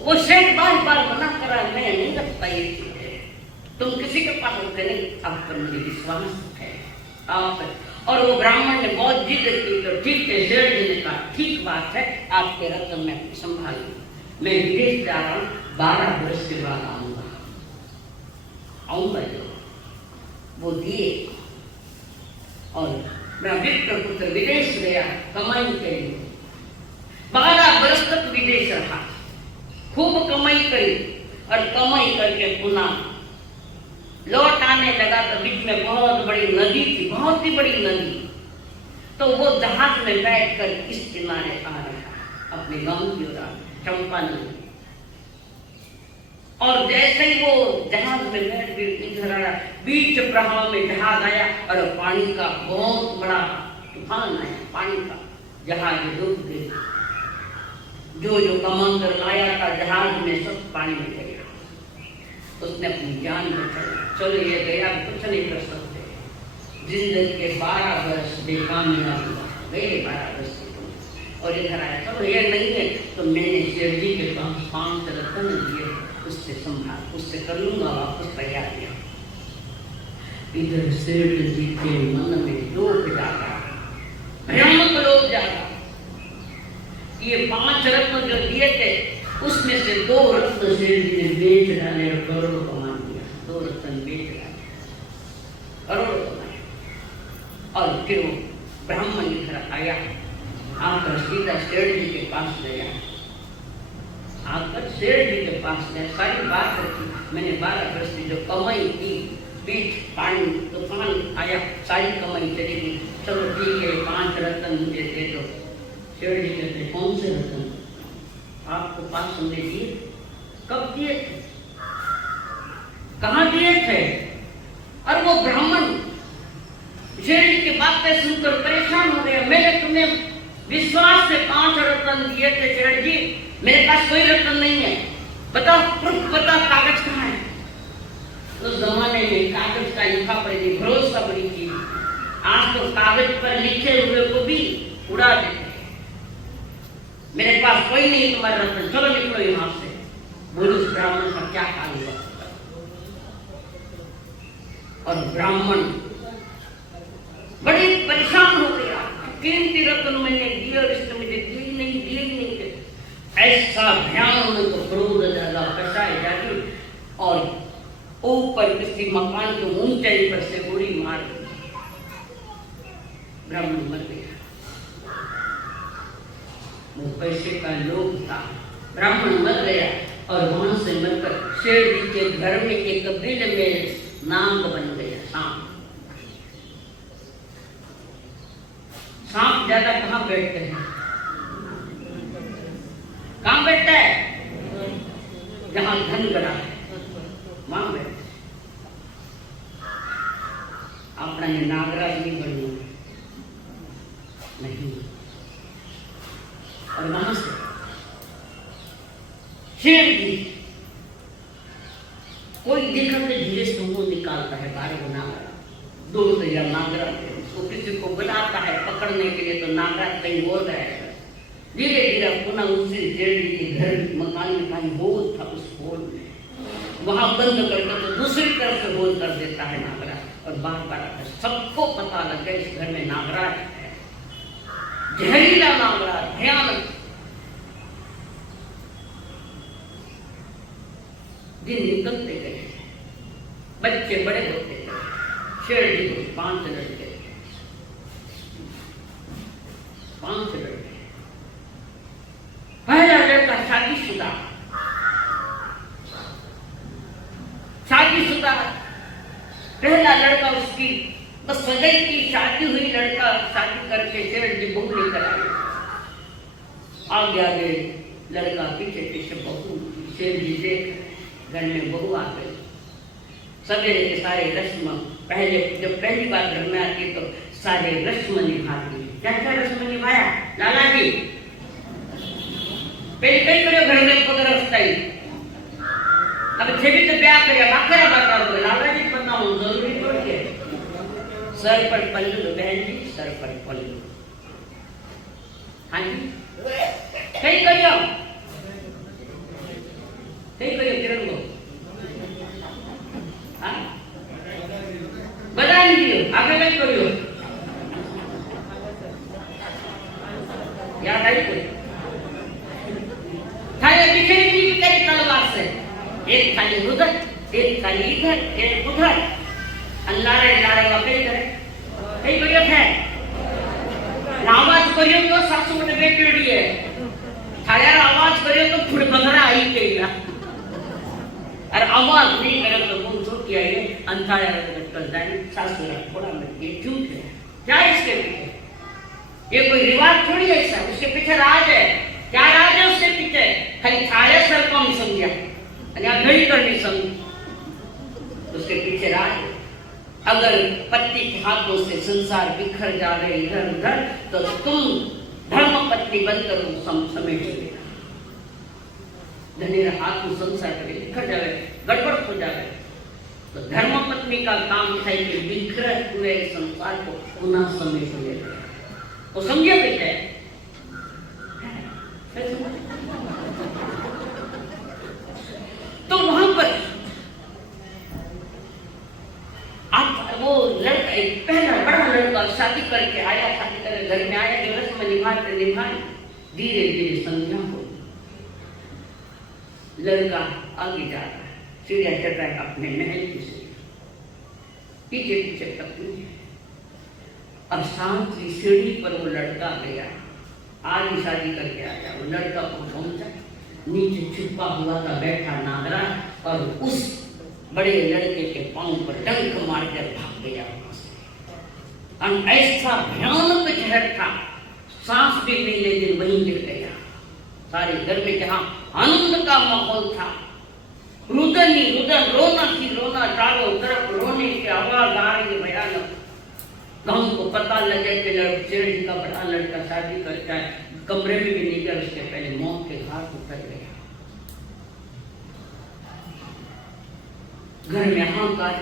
वो शेख बार बार मना करा, मैं नहीं रखता ये चीजें, तुम किसी के पास होते नहीं, आप पर मुझे विश्वास है आप। और वो ब्राह्मण ने बहुत जिद की, तो ठीक है, शेर जी ने कहा ठीक बात है, आपके रत्न में संभाल, मैं विदेश जा रहा हूँ, 12 वर्ष के बाद आऊंगा जो वो दिए। और मैं विप्रपुत्र विदेश गया कमाई के लिए, 12 वर्ष तक विदेश रहा, खूब कमाई करी और कमाई करके पुनः लौट आने लगा तो बीच में बहुत बड़ी नदी थी, बहुत ही बड़ी नदी। तो वो जहाज में बैठकर इस किनारे आ रहा अपने गांव की ओर, चंपा नदी। और जैसे ही वो जहाज में बैठ इधर आया, बीच प्रवाह में जहाज आया और पानी का बहुत बड़ा तूफान आया, पानी का जहाज डूब गया। जो कमांडर लाया था जहाज में सब पानी में गया, उसने अपनी जान बचाई। चलो ये गया, कुछ नहीं कर सकते, जिंदगी के 12 वर्ष बेकामयाब गए, 12 वर्ष। और इधर आया, चलो ये नहीं है तो मैंने शेर जी के पास 5 रत्न दिए, उससे संभाल, उससे कर लूंगा वापस तैयार किया। इधर शेर जी के मन में लोभ जागा, भयानक लोभ जागा। ये 5 रत्न जो दिए थे उसमें से 2 रत्न शेर जी ने बेच डाले और करोड़ों कमा दिया। 2 रत्न बेच डाले, करोड़ों कमाए। और फिर वो ब्राह्मण इधर आया, आकर सीधा शेर जी के पास गया, आकर शेर जी के पास गया, सारी बात रखी, मैंने 12 वर्ष की जो कमाई की, बीच पानी तूफान आया, सारी कमाई चली गई, चलो ठीक है 5 रत्न मुझे दे दो। शेर जी कहते, कौन से रत्न आपको 5 हमने दिए? कब दिए थे, कहाँ दिए थे? और वो ब्राह्मण शेर जी की बातें सुनकर परेशान हो गया, मैंने तुम्हें विश्वास से 5 रत्न दिए थे सेठ जी, मेरे पास कोई रत्न नहीं है, बताओ प्रूफ बताओ, कागज कहाँ है? उस जमाने में कागज का लिखा पड़ी भरोसा बड़ी चीज। आज तो कागज पर लिखे हुए को भी उड़ा देते हैं। मेरे पास कोई नहीं तुम्हारा रत्न, चलो निकलो यहाँ से। बोलो उस ब्राह्मण का क्या हाल हुआ। और ब्राह्मण बड़े परेशान हो गया, कीमती रत्न मैंने दिए और इसने मुझे दिए नहीं। ऐसा भयानक उनको क्रोध ज्यादा कषाय जाती और ऊपर किसी मकान के ऊंचाई पर से गोली मार दी। ब्राह्मण मर गया। वो पैसे का लोभ था, ब्राह्मण मर गया और वहां से मरकर शेर जी के घर में एक कबीले में नाग बन गया, सांप। सांप ज्यादा कहाँ बैठते हैं? कहाँ बैठता है? जहां धन गड़ा है वहां बैठते। अपना ये नागराज नहीं बनना नहीं। और वहां से शेर जी कोई देखा तो धीरे से मुंह निकालता है, बाहर नागरा दो या नागरा उसको किसी को बुलाता है पकड़ने के लिए, तो नागरा कहीं बोल रहा है। धीरे धीरे पुनः उसी शेर जी के घर मकान में कहीं होल था, उस होल में वहां बंद करके तो दूसरी तरफ से होल कर देता है नागरा और बाहर आता है। सबको पता लग गया इस घर में नागरा है, जहरीला नागरा, भयानक। दिन निकलते गए, बच्चे बड़े होते गए। शेर जी को 5 लड़के, 5 लड़के। पहला लड़का शादीशुदा पहला लड़का, उसकी बस सगाई की शादी हुई, लड़का शादी करके शेर जी बहू लेकर आगे आगे लड़का पीछे पीछे बहू। शेर जी देख घर में बहू आ गई। सवेरे के सारे रस्म, पहले जब पहली बार घर में आती तो सारे रस्म निभाती। क्या क्या रस्म निभाया लाला जी? पहले कई करो घर में पकड़ रखताई। अब छेबी तो ब्याह करे बाखरा बाता हो लाला जी बताओ जरूरी थोड़ी है। सर पर पल्लू बहन जी, सर पर पल्लू। हाँ जी कई करियो किरण को बधाई दियो, आगे कई करियो याद आई कोई? थाली बिखरी भी करी तलवार से, एक थाली उधर, एक थाली इधर, एक उधर। अल्लाह वाकई करे कई करियो है। आवाज करियो तो सासू ने बेटी है, थाया आवाज करियो तो फुट बगरा आई गई ना। और आवाज नहीं करे तो मुंह छूट गया। ये अंधाया कर जाए सासू थोड़ा में ये झूठ है। क्या इसके पीछे? ये कोई रिवाज थोड़ी है ऐसा, उसके पीछे राज है। क्या राज है उसके पीछे? खाली थाया सर को नहीं समझा, घड़ी करनी समझी, उसके पीछे राज है। अगर पति के हाथों से संसार बिखर जा रहे इधर उधर, तो तुम धर्म पत्नी बनकर समेट लेना। धनेरा हाथ में संसार कभी बिखर जाए, गड़बड़ हो जाए, तो धर्म पत्नी का काम है कि बिखरे हुए संसार को पुनः समेट लेना। वो समझिए बेटे, तो वहां पर आप वो लड़का पहला बड़ा लड़का शादी करके आया, शादी करके घर में आया, जो रस्म निभाए धीरे धीरे संध्या हो। लड़का आगे जा रहा है, सीढ़ियां चढ़ रहा है अपने महल की सीढ़ी, पीछे पीछे टपनी है। अब शांति सीढ़ी पर वो लड़का गया, आगे शादी करके आया। वो लड़का को पहुंचा, नीचे छुपा हुआ था बैठा नागरा, और उस बड़े लड़के के पांव पर डंक मारकर भाग गया वहां से। और ऐसा भयानक जहर था, सांस भी नहीं लेते वहीं गिर गया। सारे घर में जहां आनंद का माहौल था, रुदन ही रुदन, रोना ही रोना, चारों तरफ रोने की आवाज आ रही है भयानक। तो हमको पता लगे कि शेर जी का बड़ा लड़का शादी करता है, कमरे में भी नहीं गया, उसके पहले मौत के घाट उतर गया। घर में हाहाकार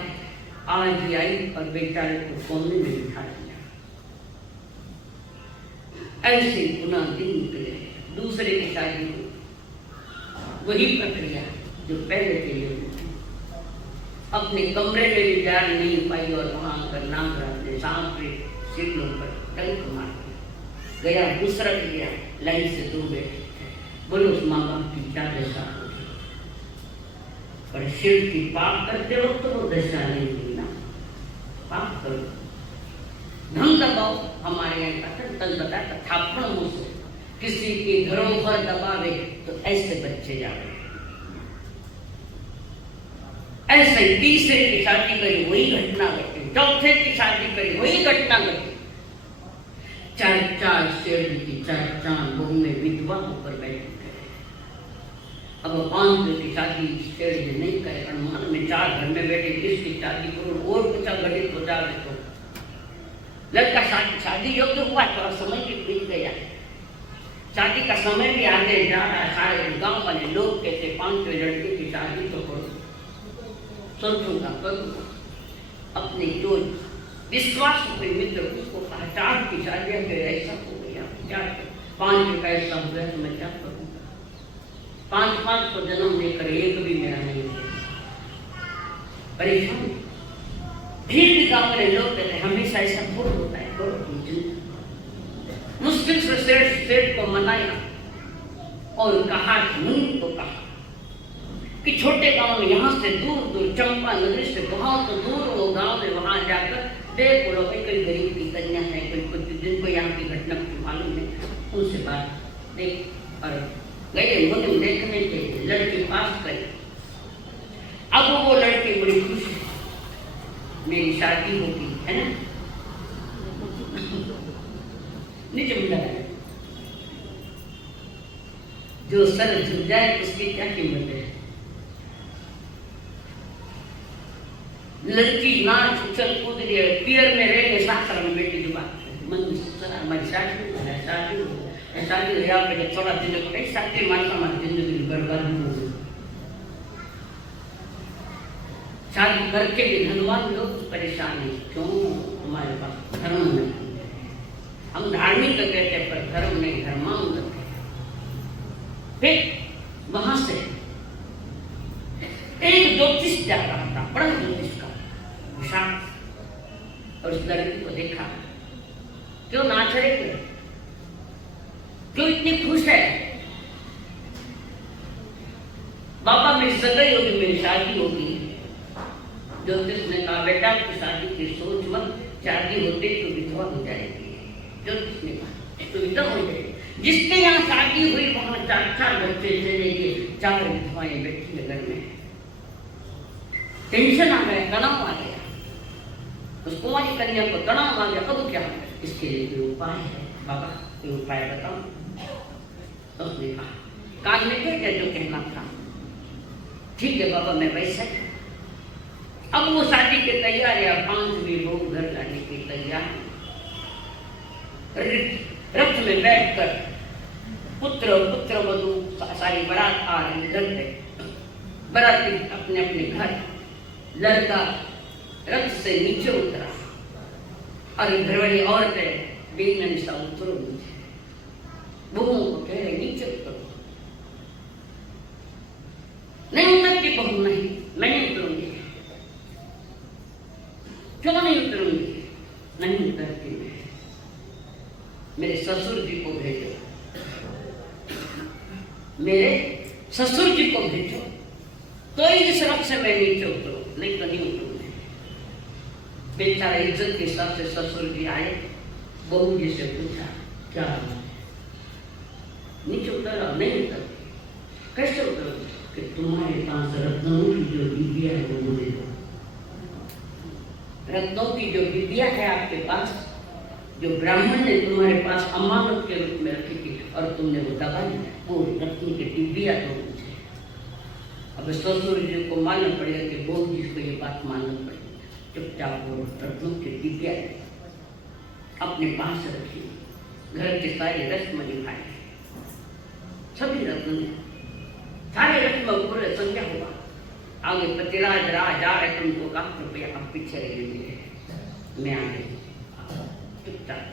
आज ही आई और बेचारे को कोने में बिठा दिया। ऐसे पुनः दिन निकले, दूसरे की शादी हुई, वही प्रक्रिया जो पहले के लिए हुई। अपने कमरे में भी जा नहीं पाई और वहां कर नागराज ने सांप के सीटों पर टंक मार गया। दूसरा गया, लाइन से 2 बेटे थे, बोलो उस माँ बाप की क्या दशा होगी। पर शिव की पाप करते हो तो वो दशा नहीं हुई ना, पाप करो। धन दबाओ, हमारे यहाँ तन बताया थापड़ मुँह से किसी की धरोहर दबावे तो ऐसे बच्चे जावे। ऐसे तीसरे की शादी करी वही घटना घटी, चौथे की शादी करी वही घटना घटी। 4 शेर की 4 बहू में विधवा होकर बैठे थे। अब 5 की शादी शेर जी नहीं करे, अनुमान में 4 घर में बैठे, किसकी शादी करो और कुछ घटित हो जाए तो लड़का शादी योग्य हुआ, थोड़ा समय भी बीत गया, शादी का समय भी आगे जा रहा है। सारे गांव वाले लोग कहते 5 लड़के की शादी तो करो, सोचूंगा करूंगा। अपने जो विश्वास कोई मित्र उसको कहा 4 की शादियां के ऐसा हो गया, क्या 5 का ऐसा हो गया तो मैं क्या करूंगा। 5 को जन्म लेकर एक भी मेरा नहीं है, परेशान। फिर भी गाँव वाले लोग कहते हमेशा ऐसा थोड़ा होता है, करो तुम चिंता। मुश्किल से सेठ को मनाया और कहा, मुनि को कहा कि छोटे गांव में यहाँ से दूर चंपा नगरी से बहुत दूर वो गांव में, वहां जाकर देख लो भाई कोई गरीब की कन्या है, कोई जिनको यहाँ की घटना कुछ मालूम है, उनसे बात देख। और गए मुनि देखने के लड़की पास गई। अब वो लड़की बड़ी खुश है, मेरी शादी होगी, है ना। नीचे मिला जो सर झुक जाए उसकी क्या कीमत है। लड़की नाच उछल कूद रही है, पियर में रह सासरा में बेटी की बात है, मन हमारी शादी हो आपने थोड़ा दिन को शादी मानता हमारी जिंदगी बर्बाद हो गई। शादी करके भी धनवान लोग परेशान है, क्यों हमारे पास धर्म नहीं। हम धार्मिक कहते हैं पर धर्म नहीं, धर्मांग कहते हैं। फिर वहां से एक ज्योतिष जा रहा था, बड़ा ज्योतिष का विशाल, और उस लड़की को देखा, क्यों नाच रहे थे, क्यों इतनी खुश है। बाबा मेरी सगाई होगी, मेरी शादी होगी। ज्योतिष ने कहा बेटा की शादी की सोच मत, शादी होते तो विधवा हो जाएगी। ज्योतिष ने कहा तो विधवा हो जाएगी। जिसके यहाँ शादी हुई वहां 4 बच्चे चले गए, 4 विधवाएं बैठी है घर में। टेंशन आ गया, तनाव आ गया, उस कुमारी कन्या को तनाव आ गया। अब क्या, इसके लिए कोई उपाय है बाबा, कोई उपाय बताओ। तो उसने कहा कान में क्या जो कहना था, ठीक है बाबा मैं वैसा। अब वो शादी की तैयारियां, 5वीं बहू घर लाने की तैयार, रथ में बैठकर पुत्र वधू सारी बारात आ रही घर पे। बाराती अपने अपने घर, लड़का रथ से नीचे उतरा और घर वाली औरतें देखने निशा उतरो नीचे, बहुओं को कह रहे नीचे उतरो। नहीं उतरती बहू, नहीं मैं नहीं उतरूंगी। क्यों नहीं उतरूंगी? नहीं उतरती मैं, मेरे ससुर जी को भेजो, मेरे ससुर जी को भेजो, तो इस रथ से मैं नीचे उतरू, नहीं तो नहीं उतरूंगी। बेचारा इज्जत के हिसाब से ससुर जी आए, बहू जी से पूछा क्या नीचे उतरा? नहीं उतरती। कैसे उतरोगे? कि तुम्हारे पास रत्नों की जो विद्या है वो मुझे दो। रत्नों की जो विद्या है आपके पास, जो ब्राह्मण ने तुम्हारे पास अमानत के रूप में रखी थी और तुमने वो दबा दी, वो रत्न की डिब्बिया दो मुझे। अब ससुर जी को मानना पड़ेगा कि बहू जी को ये बात मानना पड़ेगी, चुपचाप वो रत्नों की डिब्बिया अपने पास रखी, घर के सारे रस्म निभाए, सभी रत्न सारे रस्म पूरे संख्या हुआ। आगे पतिराज राज आ रहे, तुमको कहा रुपया अब पीछे रह गए, मैं आ गई चुपचाप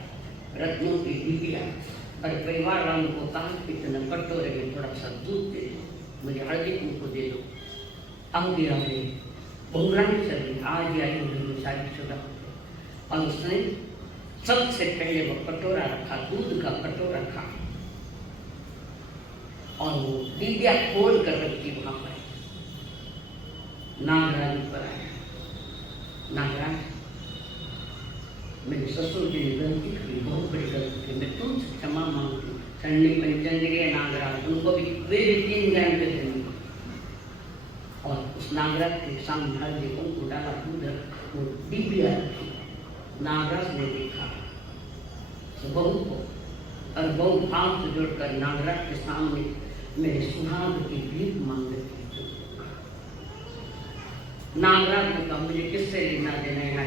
रत्नों की दीदिया और परिवार वालों को कहा कि इतना कटोरे में थोड़ा सा दूध दे दो, मुझे हल्दी कुमकुम दे दो। आगे आ गई बहुरानी चली, आज आई उन्होंने शादीशुदा होते और उसने सबसे पहले वो कटोरा रखा, दूध का कटोरा रखा और वो दीदिया खोल कर रखी वहां पर। नागराज पर आया, नागराज मेरे ससुर जी ने गलती की, बहुत बड़ी गलती की, मैं तुमसे क्षमा मांगती हूँ। ठंडी पंचंद्रिय नागराज, उनको भी वे 3 घंटे देंगे और उस नागराज के सामने हल्दी कुमकुम डाला, दूध वो दीदिया रखी। नागराज ने देखा तो बहू को और बहू हाथ जोड़कर नागराज के सामने मेरे सुहाग की भीख मांग रही। नागराज ने कहा मुझे किससे लेना देना है,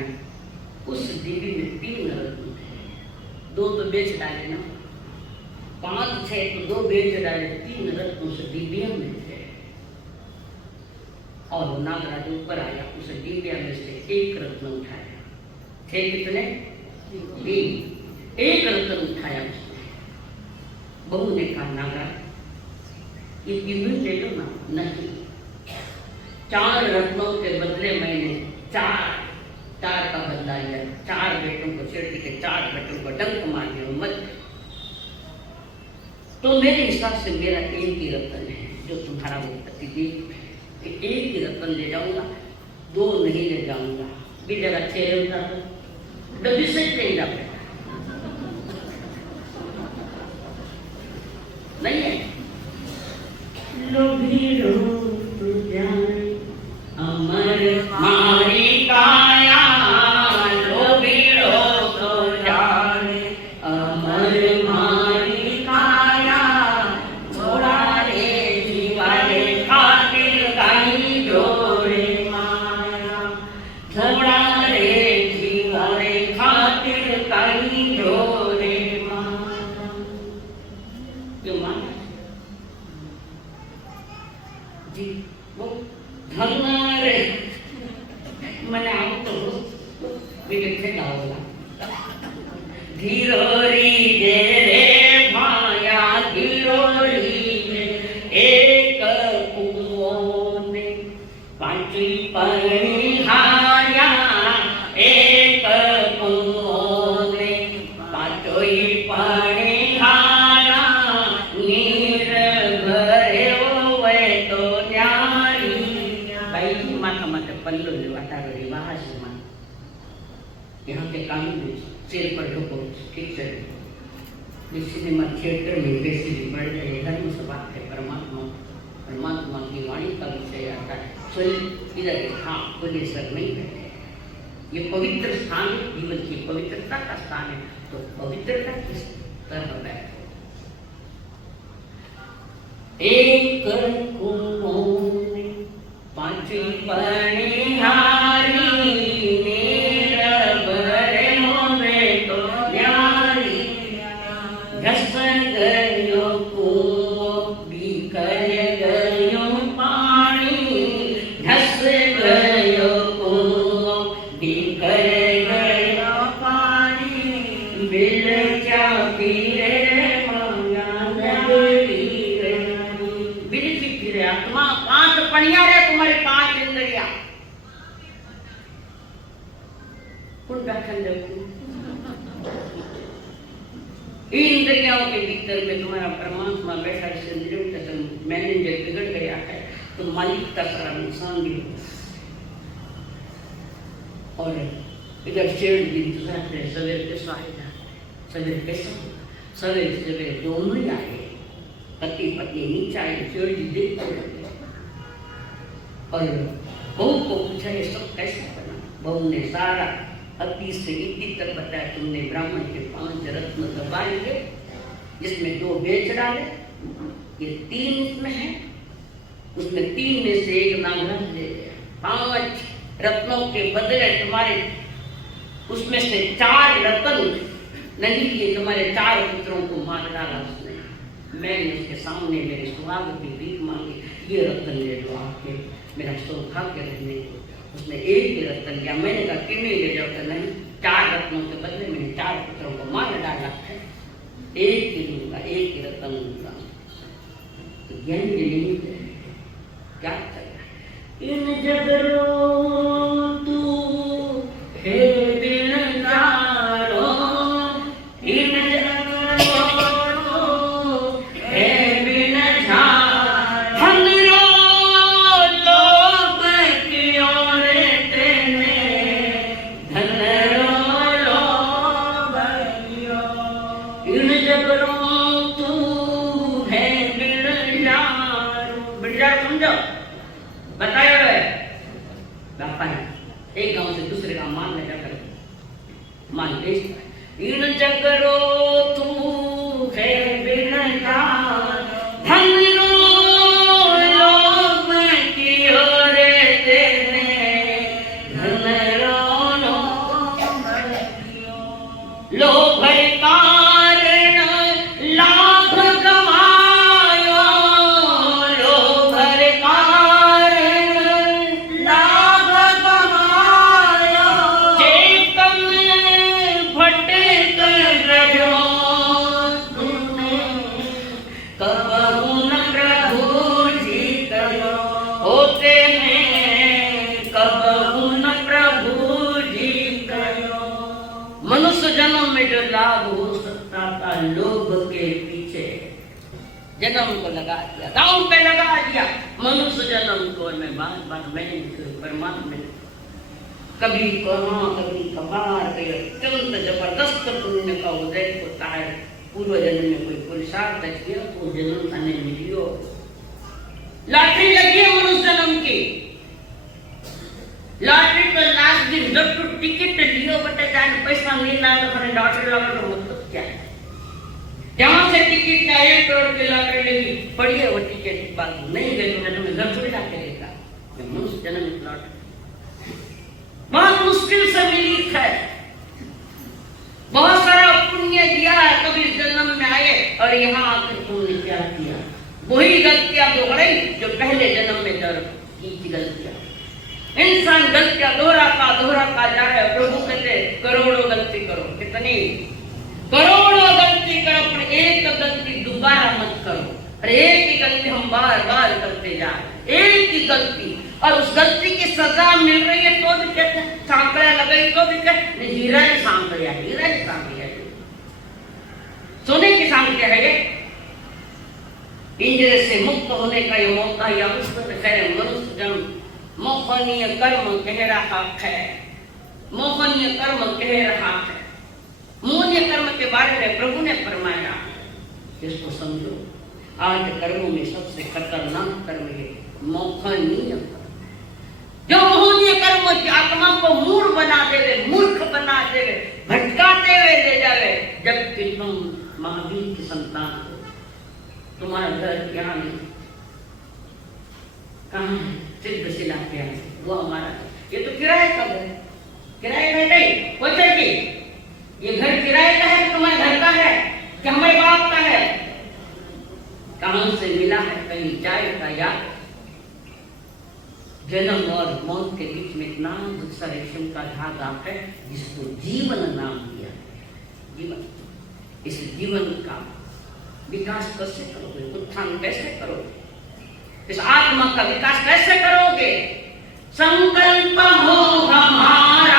उस दीदी में 3 रत्न थे, 2 तो बेच डाले ना, 5-6 तो 2 बेच डाले, 3 रत्न उस दीदिया में थे। और नागराज ऊपर आया, उस दीदिया में से 1 रत्न उठाया, थे कितने 3, 1 रत्न उठाया उसने। बहू ने कहा नागराज ये तीनों ले लो ना, नहीं 4 रत्नों के बदले मैंने 4 का बदला लिया, 4 बेटों को छेड़ के 4 बेटों को डंक मार दिया मत। तो मेरे हिसाब से मेरा 1 ही रत्न है जो तुम्हारा वो प्रतिदेव है, 1 ही रत्न ले जाऊंगा, 2 नहीं ले जाऊंगा। भी जरा 6 होता तो डब्बी से नहीं जा पाएगा, नहीं है। लोभी रूप जाने अमर मारी काया, लोभी रूप जाने अमर मारी काया, थोड़ा रे जीवाले खातिर कहीं जोड़े माया, थोड़ा रे जीवाले खातिर कहीं जोड़े माया। क्यों माया जी वो धन रे मैंने आप तो लिखे गाओला धीरोरी जे रे माया, धीरोरी जे एक कुओं में 5 परणी हाया, एक कुओं में 5 परणी हाया, नीर भरे वे तो न्यारी। भाई माथा माथे पल्लो वाटागरी महाशिमा, यहाँ के कानून में सिर पर ढको, ठीक है। सिनेमा थिएटर में वैसे भी बढ़ गए, धर्म सभा है, परमात्मा की वाणी का विषय आता है। स्वयं इधर हाँ बोले सर नहीं बैठे, ये पवित्र स्थान है, जीवन की पवित्रता का स्थान है, तो पवित्रता किस तरह बैठे। एक कुओं में 5 परणी हारी, नीर भरे होवे तो न्यारी, धस गयो कुओं बिखर गयो पानी, धस गयो कुओं बिखर गयो पानी, बिल क्या पीरे आत्मा 5 पणिया रे तुम्हारे 5 इंद्रिया कुंडा खंडे इंद्रियों के भीतर में तुम्हारा परमात्मा बैठा, इस इंद्रियों का तुम मैनेजर बिगड़ गया है तो मालिक का सारा नुकसान भी होगा। और इधर शेर भी इंतजार करे, सवेरे कैसा आएगा, सवेरे कैसा होगा, सवेरे सवेरे दोनों ही आए, पति पत्नी नीचे आए, शेर जी देखते रहते। और बहू को पूछा ये सब कैसे बना, बहू ने सारा अति से इति तक बताया। तुमने ब्राह्मण के 5 रत्न दबाएंगे, जिसमें 2 बेच डाले, ये 3 उसमें है, उसमें 3 में से 1 नागराज ले गया। 5 रत्नों के बदले तुम्हारे उसमें से 4 रत्न नहीं, ये तुम्हारे 4 पुत्रों को मार डाला उसने। मैंने उसके सामने मेरे स्वागत की भीख मांगी, ये रत्न ले लो आके मेरा सौभाग्य रहने को। उसने एक ही रत्न लिया। मैंने कहा कि नहीं ले जाओ। तो नहीं, 4 रत्नों के बदले मैंने 4 पुत्रों को मार डाला है, एक ही लूंगा, एक ही रत्न लूंगा। तो ज्ञान के लिए क्या कर इन जगरो तू हे बिनदारो, इन जगरो हे बिनदारो, हमरो लोभ की ओर तेने धनरो लोभ कियो, इन जगरो तू है बिनदारो। बिनदारो समझो, बताया है बापा ने। एक गांव से दूसरे गांव मान ले जाकर मान बेचता। इन जगरो तू है बिनदार, धनरो लोभ की ओर तेने धनरो लोभ कियो, लोभ कारण लाभ गवायो, लोभ कारण लाभ गवायो, चेतन भटक रहो तुमने, कबहु न प्रभु जी करो होते में, कबहु न प्रभु जी करो। मनुष्य जन्म में जो लाभ हो सकता था, लोभ के पीछे जन्म को लगा दिया, गांव पे लगा दिया मनुष्य जन्म को। मैं बार मैंने परमात्मा ने कभी कहाँ कभी कभार अत्यंत जबरदस्त पुण्य का उदय होता है। पूर्व जन्म में कोई पुरुषार्थ किया तो जन्म आने मिलियो। लॉटरी लगी है मनुष्य जन्म की, लॉटरी तो लास्ट दिन जब तो टिकट लियो बटे जाने पैसा नहीं ला तो फिर लॉटरी लगा तो मतलब क्या है? जहां से टिकट का 1 करोड़ की लॉटरी लगी पड़ी है, वो टिकट बात नहीं गई तो मैं तुम्हें घर छोड़ जाके देगा। मनुष्य जन्म की लॉटरी बहुत मुश्किल से मिली है। बहुत सारा पुण्य दिया है, कभी जन्म में आए और यहाँ आकर तुमने क्या किया? वही गलतियां दोहराई जो पहले जन्म में की थी गलतियां। इंसान गलतियां दोहराता जा रहा है। प्रभु कहते करोड़ों गलती करो, कितनी करोड़ों गलती करो, पर एक गलती दोबारा मत करो। अरे एक ही गलती हम बार बार करते जा रहे, एक ही गलती, और उस गलती की सजा मिल रही है तो भी कहते सांकड़ा लगाई तो भी कहते हीरा ही सांकड़िया, हीरा ही सांकड़िया, सोने की सांकड़िया है ये। इंद्रिय से मुक्त होने का ये मौका या मनुष्य जन्म मोहनीय कर्म कह रहा है, मोहनीय कर्म कह रहा है। मोहनीय कर्म के बारे में प्रभु ने फरमाया, इसको समझो। आज कर्मों में सबसे खतरनाक कर्म है मोहनीय कर्म। जो मोहनीय कर्म आत्मा को मूढ़ बना देवे, मूर्ख बना देवे, भटकाते हुए ले जावे। जबकि तुम महावीर की संतान हो, तुम्हारा घर यहाँ नहीं, कहाँ है? सिद्ध शिला के यहाँ, वो हमारा है। ये तो किराए का घर, किराए का नहीं वो चलिए, ये घर किराए का है, तुम्हारे घर का है कि हमारे बाप का है? कहां से मिला है? कहीं जाए का याद? जन्म और मौत के बीच में इतना दूसरा रेशम का धागा है जिसको जीवन नाम दिया। जीवन, इस जीवन का विकास कैसे करोगे? उत्थान कैसे करोगे? इस आत्मा का विकास कैसे करोगे? संकल्प हो हमारा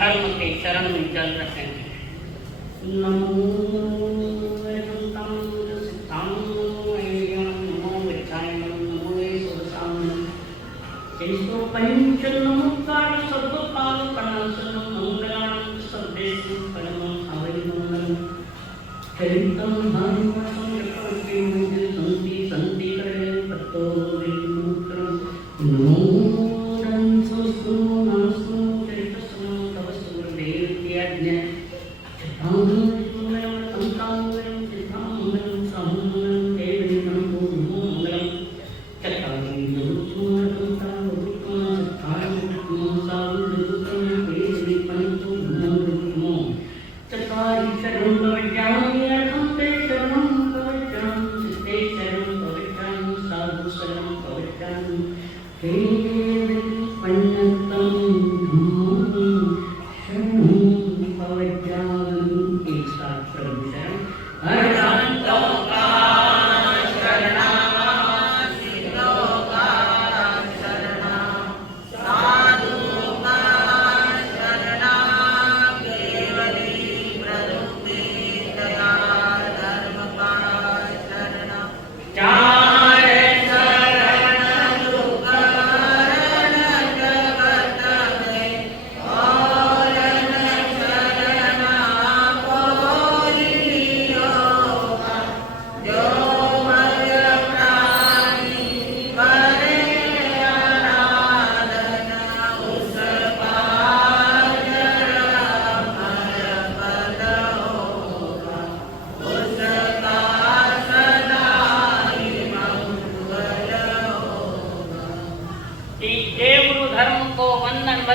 धर्म के शरण में चल रहे हैं। नमो पंच नमस्कार सर्वकाल प्रणाम मंगलान सर्वेषु परमं हरि मंगलम चरितम भानुवसं यत्ते मुझे संति संति करे तत्तो विमुत्रम नमो रंसु नासु चरितस्म तव सुरदेव त्याज्ञ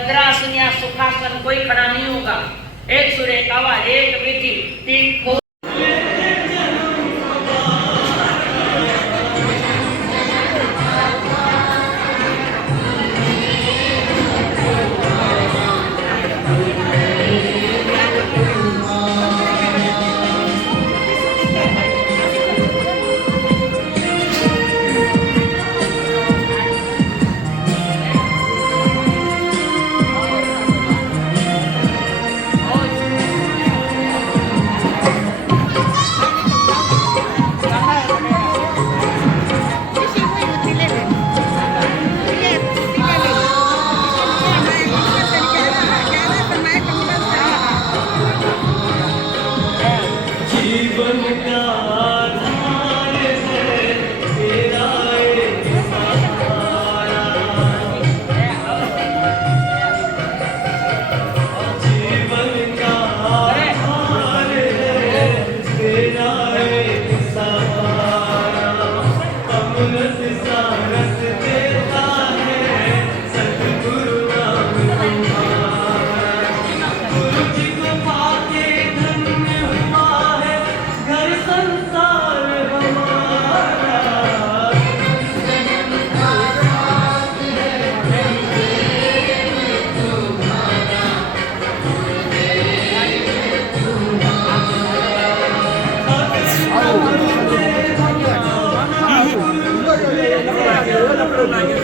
भद्रासन या सुखासन कोई खड़ा नहीं होगा। एक सुर एक आवाज एक विधि तीन खो। Nah,